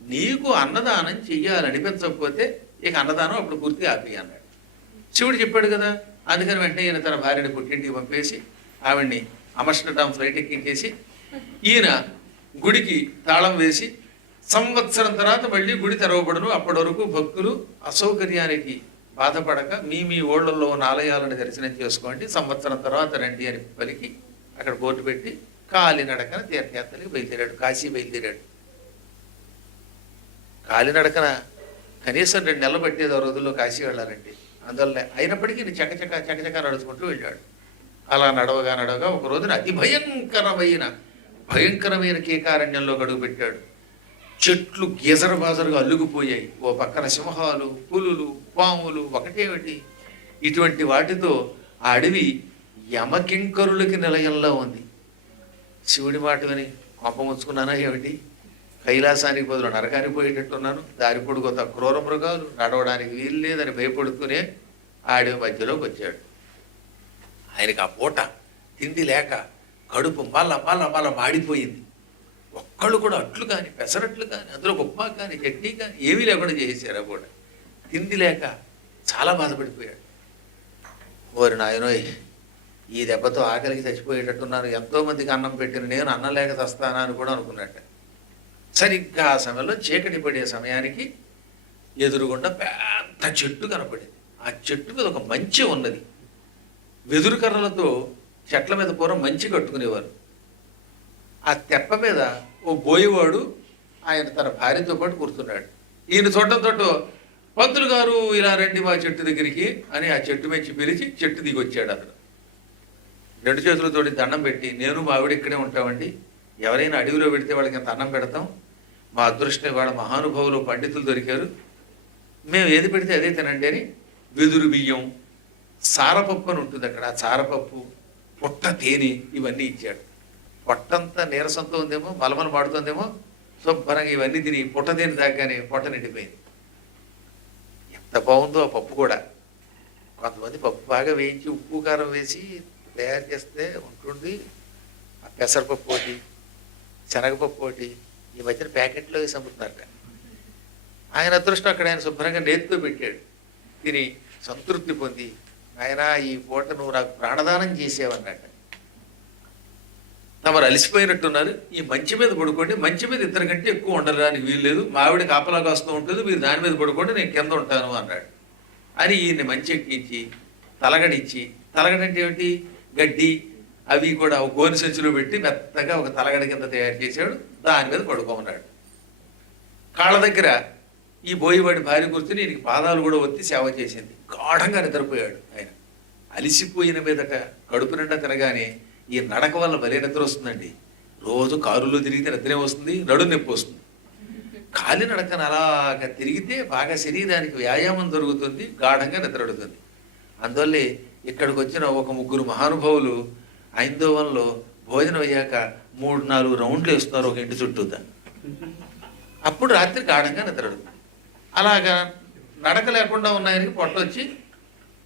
నీకు అన్నదానం చెయ్యాలనిపించకపోతే ఇక అన్నదానం అప్పుడు పూర్తిగా ఆపి అన్నాడు. శివుడు చెప్పాడు కదా, అందుకని వెంటనే ఈయన తన భార్యని పుట్టింటికి పంపేసి ఆవిడ్ని అమర్షటం ఫ్లైట్ ఎక్కించేసి ఈయన గుడికి తాళం వేసి సంవత్సరం తర్వాత మళ్ళీ గుడి తెరవబడును, అప్పటి వరకు భక్తులు అసౌకర్యానికి బాధపడక మీ మీ ఊళ్ళల్లో ఉన్న ఆలయాలను దర్శనం చేసుకోండి, సంవత్సరం తర్వాత రండి అని పలికి అక్కడ బోర్డు పెట్టి కాలినడకన తీర్థయాత్రలకు బయలుదేరాడు. కాశీ బయలుదేరాడు. కాలినడకన కనీసం 2 నెలలు పట్టేది ఆ రోజుల్లో కాశీ వెళ్ళాలంటే. అందువల్ల అయినప్పటికీ చకచక నడుచుకుంటూ వెళ్ళాడు. అలా నడవగా నడవగా ఒక రోజున అతి భయంకరమైన కేకారణ్యంలో గడుగు పెట్టాడు. చెట్లు గీజరబాజరుగా అల్లుకుపోయాయి. ఓ పక్కన సింహాలు, పులులు, పాములు, ఒకటేమిటి ఇటువంటి వాటితో ఆ అడవి యమకింకరులకి నిలయంలో ఉంది. శివుడి మాట విని కోపం ఉంచుకున్నానా ఏమిటి, కైలాసానికి బదులు నరకానికి పోయేటట్టున్నాను, దారి పొడుగుత క్రూర మృగాలు, నడవడానికి వీలు లేదని భయపడుతూనే ఆ అడవి మధ్యలోకి వచ్చాడు. ఆయనకి ఆ పూట తిండి లేక కడుపు మల్ల మాడిపోయింది. ఒక్కళ్ళు కూడా అట్లు కానీ, పెసరట్లు కానీ, అందులో ఉప్మా కానీ, చట్నీ కానీ ఏమీ లేకుండా చేసేసారు. కూడా తిండి లేక చాలా బాధపడిపోయాడు. ఓరి నాయనోయ్, ఈ దెబ్బతో ఆకలికి చచ్చిపోయేటట్టున్నారు, ఎంతోమందికి అన్నం పెట్టిన నేను అన్నం లేక చస్తానా అని కూడా అనుకున్నట్ట. సరిగ్గా ఆ సమయంలో చీకటి పడే సమయానికి ఎదురుగుండా పెద్ద చెట్టు కనపడింది. ఆ చెట్టు మీద ఒక మంచె ఉన్నది. వెదురు కర్రలతో చెట్ల మీద పూర్వం మంచి కట్టుకునేవారు. ఆ తెప్ప మీద ఓ బోయేవాడు ఆయన తన భార్యతో పాటు కూర్చున్నాడు. ఈయన చూడటంతో పంతులు గారు ఇలా రండి మా చెట్టు దగ్గరికి అని ఆ చెట్టు మెచ్చి పిలిచి చెట్టు దిగి వచ్చాడు. అతను 2 చేతులతోటి దండం పెట్టి, నేను మా ఆవిడ ఇక్కడే ఉంటామండి, ఎవరైనా అడవిలో పెడితే వాళ్ళకి ఎంత అన్నం పెడతాం, మా అదృష్టం వాళ్ళ మహానుభావులు పండితులు దొరికారు, మేము ఏది పెడితే అదే తినండి అని వెదురు బియ్యం, సారపప్పు అని ఉంటుంది అక్కడ, ఆ సారపప్పు, పుట్ట తేనె ఇవన్నీ ఇచ్చాడు. పొట్టంతా నీరసంతో ఉందేమో, మలమల మాడుతుందేమో, శుభ్రంగా ఇవన్నీ తిని పుట్ట తేనె దాకానే పొట్ట నిండిపోయింది. ఎంత బాగుందో ఆ పప్పు కూడా. కొంతమంది పప్పు బాగా వేయించి ఉప్పు కారం వేసి తయారు చేస్తే ఉంటుంది. ఆ పెసరపప్పు ఒకటి, శనగపప్పు ఒకటి ఈ మధ్యన ప్యాకెట్లో వేసి అమ్ముతున్నారట. ఆయన అదృష్టం అక్కడ ఆయన శుభ్రంగా నేతితో పెట్టాడు. తిని సంతృప్తి పొంది, ఆయన ఈ పూట నువ్వు నాకు ప్రాణదానం చేసేవన్నట్ట. తమరు అలసిపోయినట్టున్నారు, ఈ మంచి మీద పడుకోండి, మంచి మీద 2 కంటే ఎక్కువ ఉండడానికి వీలు లేదు, మా ఆవిడ కాపలాగా వస్తూ ఉంటుంది, మీరు దాని మీద పడుకోండి, నేను కింద ఉంటాను అన్నాడు. అని ఈయన్ని మంచి ఎక్కించి తలగడిచ్చి, తలగడంటే ఏమిటి, గడ్డి అవి కూడా ఒక గోని సంచిలో పెట్టి మెత్తగా ఒక తలగడ కింద తయారు చేశాడు. దాని మీద పడుకోమన్నాడు. కాళ్ళ దగ్గర ఈ బోయివాడి భార్య కూర్చుని ఈయనకి పాదాలు కూడా ఒత్తి సేవ చేసింది. గాఢంగా నిద్రపోయాడు ఆయన. అలిసిపోయిన మీదట కడుపు నిండా తినగానే ఈ నడక వల్ల భలే నిద్ర వస్తుందండి. రోజు కారులో తిరిగితే నిద్రే వస్తుంది, నడు నొప్పి వస్తుంది. కాలి నడకన అలాగా తిరిగితే బాగా శరీరానికి వ్యాయామం జరుగుతుంది, గాఢంగా నిద్రడుతుంది. అందువల్లే ఇక్కడికి వచ్చిన ఒక 3 మహానుభావులు ఐందోవనంలో భోజనం అయ్యాక 3-4 రౌండ్లు వేస్తున్నారు ఒక ఇంటి చుట్టూదా. అప్పుడు రాత్రి గాఢంగా నిద్రడుతుంది. అలాగా నడక లేకుండా ఉన్నాయనికి పొట్టొచ్చి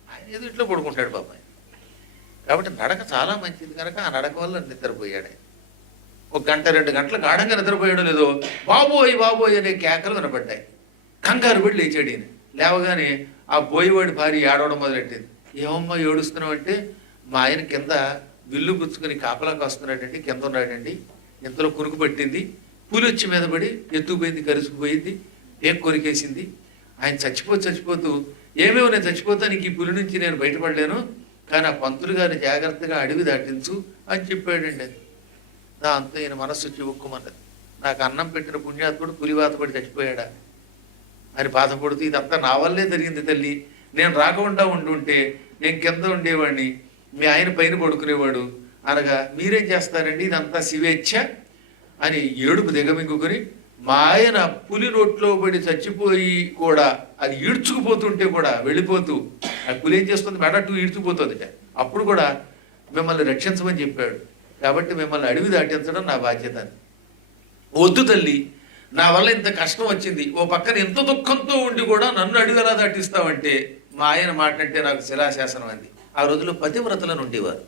ఆయన ఏదో ఇంట్లో పడుకుంటాడు బాబాయ్. కాబట్టి నడక చాలా మంచిది కనుక ఆ నడక వల్ల నిద్రపోయాడు. 1 గంట 2 గంటలు గాఢంగా నిద్రపోయాడో లేదో బాబోయ్ బాబోయ్ అనే కేకలు వినపడ్డాయి. కంగారు పడి లేచాడు ఈయన. లేవగానే ఆ బోయవాడి భార్య ఏడవడం మొదలెట్టింది. ఏమమ్మా ఏడుస్తున్నావు అంటే, మా ఆయన కింద విల్లు పుచ్చుకొని కాపలాకి వస్తున్నాడండి, కింద ఉన్నాడండి, ఇంతలో కునుకు పట్టింది, పులి వచ్చి మీద పడి ఎత్తుకుపోయింది, కరుసుకుపోయింది, ఏం కొరికేసింది, ఆయన చచ్చిపోతూ ఏమేమో నేను చచ్చిపోతానికి ఈ పులి నుంచి నేను బయటపడలేను, కానీ ఆ పంతులు గారిని జాగ్రత్తగా అడవి దాటించు అని చెప్పాడండి. అది దాంతో ఈయన మనస్సు చివుక్కుమన్నది. నాకు అన్నం పెట్టిన పుణ్యాత్ముడు పులివాత పడి చచ్చిపోయాడా అని బాధపడుతూ, ఇదంతా నా వల్లే జరిగింది తల్లి, నేను రాకుండా ఉండుంటే నేను కింద ఉండేవాడిని, మీ ఆయన పైన పడుకునేవాడు అనగా మీరేం చేస్తారండి, ఇదంతా శివేచ్ఛ అని ఏడుపు దిగమింగుకొని, మా ఆయన పులి నోట్లో పడి చచ్చిపోయి కూడా అది ఈడ్చుకుపోతుంటే కూడా వెళ్ళిపోతూ, ఆ పులి ఏం చేస్తుంది, మెడట్టు ఈడ్చుకుపోతుంది, అప్పుడు కూడా మిమ్మల్ని రక్షించమని చెప్పాడు, కాబట్టి మిమ్మల్ని అడవి దాటించడం నా బాధ్యత. వద్దు తల్లి, నా వల్ల ఇంత కష్టం వచ్చింది, ఓ పక్కన ఎంత దుఃఖంతో ఉండి కూడా నన్ను అడవి ఎలా దాటిస్తావంటే, మా ఆయన మాట అంటే నాకు శిలాశాసనం అంది. ఆ రోజుల్లో పతివ్రతలను ఉండేవారు,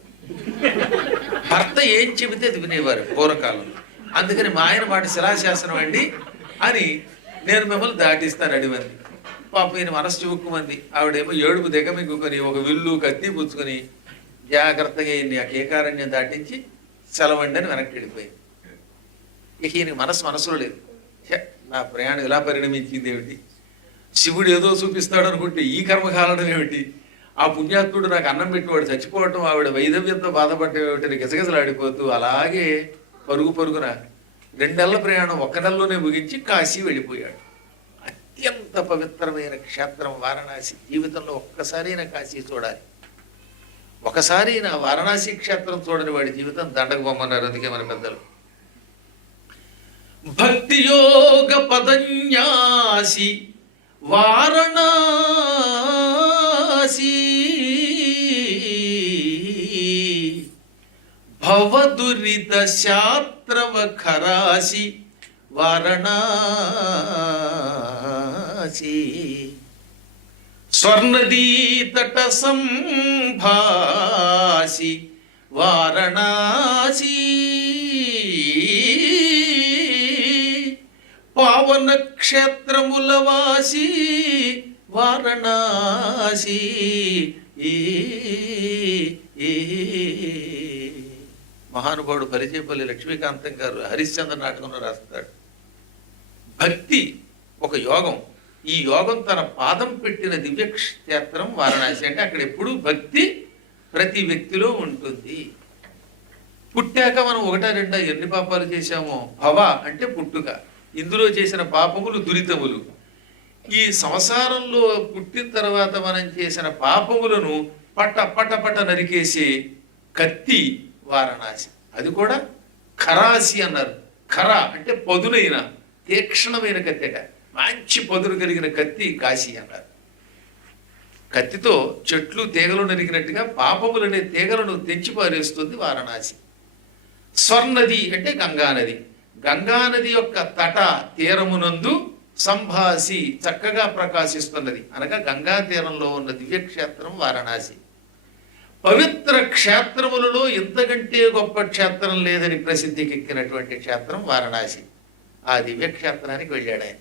భర్త ఏం చెబితే అది వినేవారు పూర్వకాలంలో. అందుకని మా ఆయన మాట శిలాశాసనం అండి అని నేను మిమ్మల్ని దాటిస్తాను అడివంది. పాప ఈయన మనసు చివుక్కుమంది. ఆవిడేమో ఏడుపు దిగమింగుకొని ఒక విల్లు కత్తి పుచ్చుకొని జాగ్రత్తగా ఈయన్ని ఆ కేకారణ్యం దాటించి సెలవండి అని వెనక్కి వెళ్ళిపోయింది. ఇక ఈయనకి మనసులో లేదు, నా ప్రయాణం ఇలా పరిణమించింది ఏమిటి, శివుడు ఏదో చూపిస్తాడు అనుకుంటే ఈ కర్మ కాలడం ఏమిటి, ఆ పుణ్యాత్ముడు నాకు అన్నం పెట్టివాడు చచ్చిపోవటం, ఆవిడ వైధవ్యంతో బాధపడటం ఏమిటని గిజగిజలాడిపోతూ అలాగే పరుగున 2 నెలల ప్రయాణం 1 నెలలోనే ముగించి కాశీ వెళ్ళిపోయాడు. అత్యంత పవిత్రమైన క్షేత్రం వారణాసి. జీవితంలో ఒక్కసారైనా కాశీ చూడాలి. ఒకసారి నా వారణాసి క్షేత్రం చూడని వాడి జీవితం దండకు బొమ్మన్నారు. అందుకే మన పెద్దలు భక్తి యోగ పదన్యాసి వారణాసి భవదురిత శాత్రవ ఖరాసి వారణాసి స్వర్ణదీ తట సంభాసి వారణాసి పావన క్షేత్రముల వాసి వారణాసి. మహానుభావుడు పరిచయపల్లి లక్ష్మీకాంతం గారు హరిశ్చంద్ర నాటకంలో రాస్తాడు, భక్తి ఒక యోగం, ఈ యోగం తన పాదం పెట్టిన దివ్యక్షేత్రం వారణాసి. అంటే అక్కడ ఎప్పుడూ భక్తి ప్రతి వ్యక్తిలో ఉంటుంది. పుట్టాక మనం 1-2 ఎన్ని పాపాలు చేశామో, భవ అంటే పుట్టుక, ఇందులో చేసిన పాపములు దురితములు. ఈ సంసారంలో పుట్టిన తర్వాత మనం చేసిన పాపములను పట్ట నరికేసే కత్తి వారణాసి. అది కూడా ఖరాసి అన్నారు. ఖర అంటే పదునైన తీక్షణమైన కత్తిట, మంచి పదును కలిగిన కత్తి కాశీ అన్నారు. కత్తితో చెట్లు తీగలు నరికినట్టుగా పాపములనే తీగలను తెంచిపారేస్తుంది వారణాసి. స్వర్ణది అంటే గంగానది. గంగానది యొక్క తట తీరమునందు సంభాసి చక్కగా ప్రకాశిస్తున్నది అనగా గంగా తీరంలో ఉన్న దివ్యక్షేత్రం వారణాసి. పవిత్ర క్షేత్రములలో ఇంతకంటే గొప్ప క్షేత్రం లేదని ప్రసిద్ధికెక్కినటువంటి క్షేత్రం వారణాసి. ఆ దివ్యక్షేత్రానికి వెళ్ళాడు ఆయన.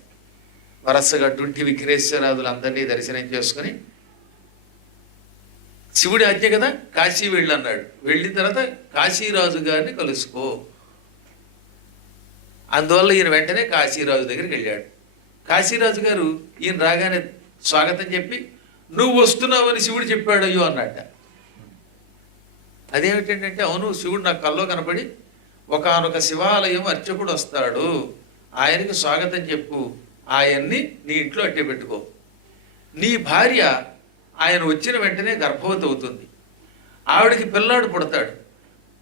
వరసగా డుంటి విఘ్నేశ్వరాదులందరినీ దర్శనం చేసుకుని, శివుడి ఆజ్ఞ కదా కాశీ వెళ్ళన్నాడు. వెళ్ళిన తర్వాత కాశీరాజు గారిని కలుసుకో. అందువల్ల ఈయన వెంటనే కాశీరాజు దగ్గరికి వెళ్ళాడు. కాశీరాజు గారు ఈయన రాగానే స్వాగతం చెప్పి, నువ్వు వస్తున్నావని శివుడు చెప్పాడు అయ్యో అన్నట్ట. అదేమిటంటే, అవును శివుడు నాకు కల్లో కనపడి ఒకానొక శివాలయం అర్చకుడు వస్తాడు, ఆయనకి స్వాగతం చెప్పు, ఆయన్ని నీ ఇంట్లో అట్టే పెట్టుకో, నీ భార్య ఆయన వచ్చిన వెంటనే గర్భవతి అవుతుంది, ఆవిడకి పిల్లాడు పుడతాడు,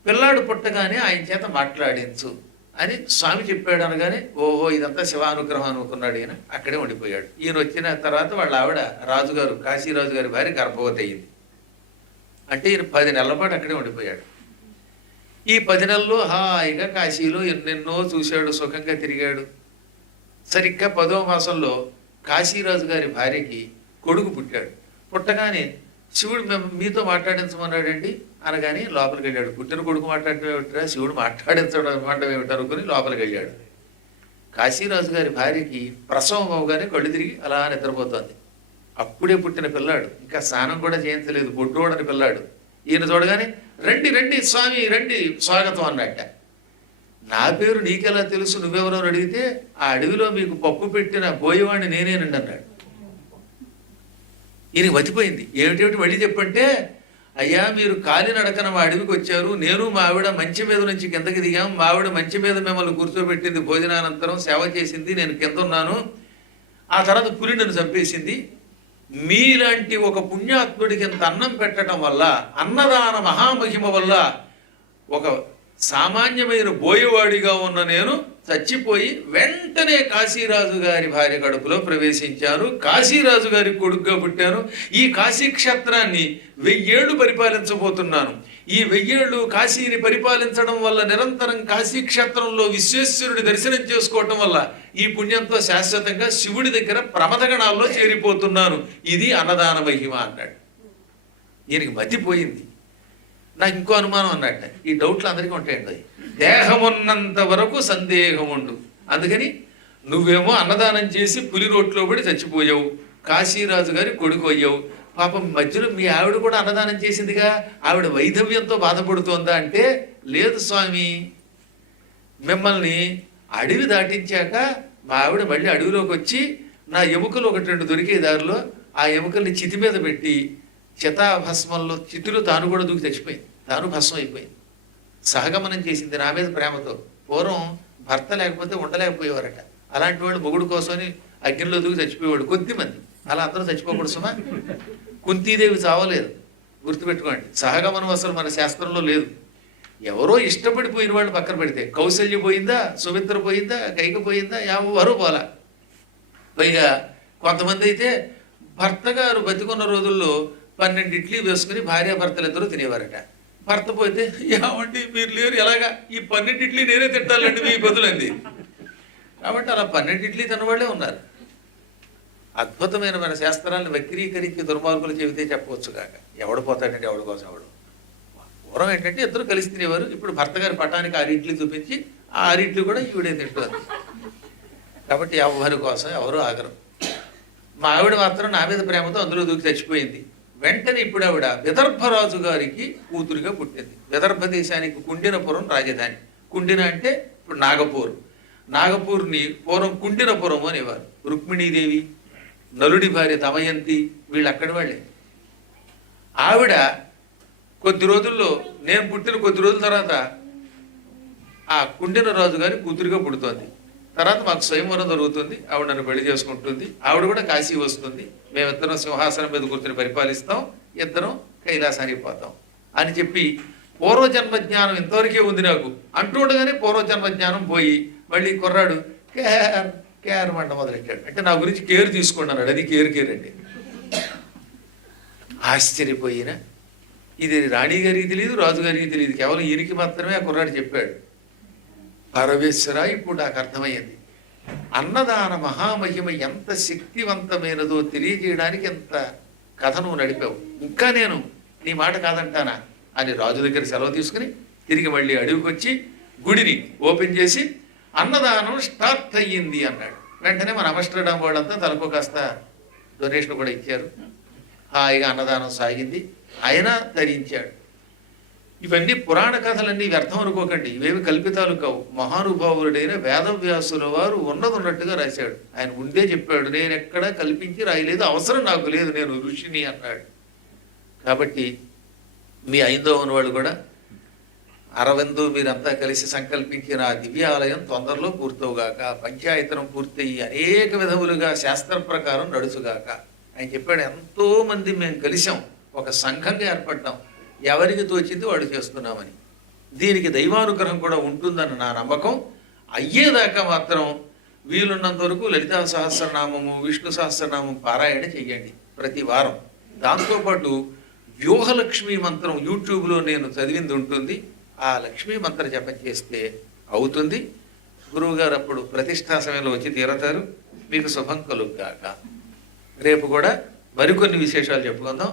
పిల్లాడు పుట్టగానే ఆయన చేత మాట్లాడించు అని స్వామి చెప్పాడు. అనగానే ఓహో ఇదంతా శివానుగ్రహం అనుకున్నాడు ఈయన. అక్కడే ఉండిపోయాడు. ఈయన వచ్చిన తర్వాత వాళ్ళ ఆవిడ రాజుగారు కాశీరాజు గారి భార్య గర్భవతి అయ్యింది. అంటే ఈయన 10 నెలల పాటు అక్కడే ఉండిపోయాడు. ఈ 10 నెలల్లో హాయిగా కాశీలో ఎన్నెన్నో చూశాడు, సుఖంగా తిరిగాడు. సరిగ్గా 10వ మాసంలో కాశీరాజు గారి భార్యకి కొడుకు పుట్టాడు. పుట్టగానే శివుడు మీతో మాట్లాడించమన్నాడండి అనగానే లోపలికి వెళ్ళాడు. పుట్టిన కొడుకు మాట్లాడటం ఏమిటరా, శివుడు మాట్లాడించడం ఏమిటి అనుకుని లోపలికి వెళ్ళాడు. కాశీరాజు గారి భార్యకి ప్రసవం అవగానే కళ్ళు తిరిగి అలా నిద్రపోతోంది. అప్పుడే పుట్టిన పిల్లాడు, ఇంకా స్నానం కూడా చేయించలేదు, బొడ్డోడని పిల్లాడు. ఈయన చూడగానే రండి రండి స్వామి రండి స్వాగతం అన్నట్ట. నా పేరు నీకెలా తెలుసు, నువ్వెవరో అడిగితే ఆ అడవిలో మీకు పప్పు పెట్టిన బోయేవాడిని నేనేనండి అన్నాడు. ఈయనకి మతిపోయింది. ఏమిటేమిటి మళ్ళీ చెప్పంటే, అయ్యా మీరు కాలినడకన మా అడవికి వచ్చారు, నేను మా ఆవిడ మంచి మీద నుంచి కిందకి దిగాం, మా ఆవిడ మంచి మీద మిమ్మల్ని కూర్చోబెట్టింది, భోజనానంతరం సేవ చేసింది, నేను కింద ఉన్నాను, ఆ తర్వాత పులి నన్ను చంపేసింది. మీలాంటి ఒక పుణ్యాత్ముడికి ఇంత అన్నం పెట్టడం వల్ల, అన్నదాన మహామహిమ వల్ల ఒక సామాన్యమైన బోయవాడిగా ఉన్న నేను చచ్చిపోయి వెంటనే కాశీరాజు గారి భార్య కడుపులో ప్రవేశించాను, కాశీరాజు గారి కొడుకుగా పుట్టాను, ఈ కాశీ క్షేత్రాన్ని 1000 ఏళ్ళు పరిపాలించబోతున్నాను. ఈ 1000 ఏళ్ళు కాశీని పరిపాలించడం వల్ల, నిరంతరం కాశీ క్షేత్రంలో విశ్వేశ్వరుడి దర్శనం చేసుకోవటం వల్ల ఈ పుణ్యంతో శాశ్వతంగా శివుడి దగ్గర ప్రమథగణాల్లో చేరిపోతున్నాను. ఇది అన్నదాన మహిమ అన్నాడు. ఈయనకి మతిపోయింది. నాకు ఇంకో అనుమానం అన్నట్ట, ఈ డౌట్లు అందరికీ ఉంటాయండి. దేహమున్నంత వరకు సందేహం ఉండు. అందుకని నువ్వేమో అన్నదానం చేసి పులి రోట్లో పడి చచ్చిపోయావు, కాశీరాజు గారి కొడుకు అయ్యావు. పాపం మధ్యలో మీ ఆవిడ కూడా అన్నదానం చేసిందిగా, ఆవిడ వైధవ్యంతో బాధపడుతోందా అంటే, లేదు స్వామి, మిమ్మల్ని అడవి దాటించాక మా ఆవిడ మళ్ళీ అడవిలోకి వచ్చి నా ఎముకలు 1-2 దొరికే దారిలో ఆ ఎముకల్ని చితి మీద పెట్టి చితాభస్మంలో చితిలో తాను కూడా దూకి చచ్చిపోయింది, తాను భస్మం అయిపోయింది. సహగమనం చేసింది నా మీద ప్రేమతో. పూర్వం భర్త లేకపోతే ఉండలేకపోయేవారట. అలాంటి వాళ్ళు మొగుడు కోసమని అగ్నిలో దూకి చచ్చిపోయేవాడు కొద్దిమంది. అలా అందరూ చచ్చిపోకూడదు సుమా. కుంతీదేవి చావలేదు, గుర్తుపెట్టుకోండి. సహగమనం అసలు మన శాస్త్రంలో లేదు. ఎవరో ఇష్టపడిపోయిన వాళ్ళు పక్కన పెడితే, కౌశల్య పోయిందా, సుమిత్ర పోయిందా, కైక పోయిందా, ఎవరూ పోలా. పైగా కొంతమంది అయితే భర్త గారు బతికున్న రోజుల్లో 12 ఇడ్లీ వేసుకుని భార్యాభర్తలు ఇద్దరు తినేవారట. భర్త పోతే, ఏమండి మీరు లేరు, ఎలాగా ఈ 12 ఇడ్లీ నేనే తింటాలండి మీ బదులంది. కాబట్టి అలా 12 ఇడ్లీ తినవాళ్ళే ఉన్నారు. అద్భుతమైన మన శాస్త్రాలను వక్రీకరించి దుర్మార్గులు చెబితే చెప్పవచ్చు కాక. ఎవడు పోతాడంటే ఎవడి కోసం ఎవడు. పూర్వం ఏంటంటే ఇద్దరు కలిసి తినేవారు. ఇప్పుడు భర్త గారి పటానికి 6 ఇడ్లీ చూపించి ఆ 6 ఇడ్లీ కూడా ఈవిడే తింటుంది. కాబట్టి ఎవరి కోసం ఎవరు ఆగరు. మా ఆవిడ మాత్రం నా మీద ప్రేమతో అందులో దూకి చచ్చిపోయింది. వెంటనే ఇప్పుడు ఆవిడ విదర్భరాజు గారికి కూతురుగా పుట్టింది. విదర్భ దేశానికి కుండినపురం రాజధాని. కుండిన అంటే ఇప్పుడు నాగపూర్. నాగపూర్ని పూర్వం కుండినపురం అనేవారు. రుక్మిణీదేవి, నలుడి భార్య దమయంతి, వీళ్ళు అక్కడి వాళ్ళే. ఆవిడ కొద్ది రోజుల్లో, నేను పుట్టిన కొద్ది రోజుల తర్వాత ఆ కుండిన రాజు గారి కూతురుగా పుడుతోంది. తర్వాత మాకు స్వయంవరం జరుగుతుంది, ఆవిడ నన్ను పెళ్లి చేసుకుంటుంది. ఆవిడ కూడా కాశీ వస్తుంది, మేమిద్దరం సింహాసనం మీద కూర్చొని పరిపాలిస్తాం, ఇద్దరం కైలాసానికి పోతాం అని చెప్పి, పూర్వజన్మ జ్ఞానం ఇంతవరకే ఉంది నాకు అంటూ ఉండగానే పూర్వజన్మ జ్ఞానం పోయి మళ్ళీ కుర్రాడు కేర్ కేర్ మంట మొదలెట్టాడు. అంటే నా గురించి కేర్ తీసుకున్నాడు. అది కేర్ అంటే ఆశ్చర్యపోయిన, ఇది రాణిగారికి తెలియదు, రాజుగారికి తెలియదు, కేవలం ఈయనకి మాత్రమే ఆ కుర్రాడు చెప్పాడు. పరమేశ్వర, ఇప్పుడు నాకు అర్థమయ్యింది. అన్నదాన మహామహిమ ఎంత శక్తివంతమైనదో తెలియజేయడానికి ఎంత కథ నువ్వు నడిపావు. ఇంకా నేను నీ మాట కాదంటానా అని రాజు దగ్గర సెలవు తీసుకుని తిరిగి మళ్ళీ అడవికి వచ్చి గుడిని ఓపెన్ చేసి అన్నదానం స్టార్ట్ అయ్యింది అన్నాడు. వెంటనే మన అమస్టర్డామ్ వాళ్ళంతా తలకు కాస్త డొనేషన్ కూడా ఇచ్చారు. హాయిగా అన్నదానం సాగింది. ఆయన ధరించాడు. ఇవన్నీ పురాణ కథలన్నీ వ్యర్థం అనుకోకండి, ఇవేమి కల్పితాలు కావు. మహానుభావుడైన వేదవ్యాసుల వారు ఉన్నట్టుగా రాశాడు. ఆయన ముందే చెప్పాడు, నేను ఎక్కడా కల్పించి రాయలేదు, అవసరం నాకు లేదు, నేను ఋషిని అన్నాడు. కాబట్టి మీ ఐందవ వాళ్ళు కూడా అరవిందో మీరంతా కలిసి సంకల్పించిన ఆ దివ్యాలయం తొందరలో పూర్తవుగాక, పంచాయతనం పూర్తయి అనేక విధములుగా శాస్త్ర ప్రకారం నడుచుగాక. ఆయన చెప్పాడు, ఎంతో మంది మేము కలిసాం, ఒక సంఘంగా ఏర్పడ్డాం, ఎవరికి తోచింది వాడు చేస్తున్నామని. దీనికి దైవానుగ్రహం కూడా ఉంటుందన్న నా నమ్మకం. అయ్యేదాకా మాత్రం వీలున్నంత వరకు లలితా సహస్రనామము, విష్ణు సహస్రనామం పారాయణ చెయ్యండి ప్రతి వారం. దాంతోపాటు వ్యూహలక్ష్మీ మంత్రం యూట్యూబ్లో నేను చదివింది ఉంటుంది, ఆ లక్ష్మీ మంత్ర జపం చేస్తే అవుతుంది. గురువుగారు అప్పుడు ప్రతిష్టా సమయంలో వచ్చి తీరతారు. మీకు శుభం కలుగుగాక. రేపు కూడా మరికొన్ని విశేషాలు చెప్పుకుందాం.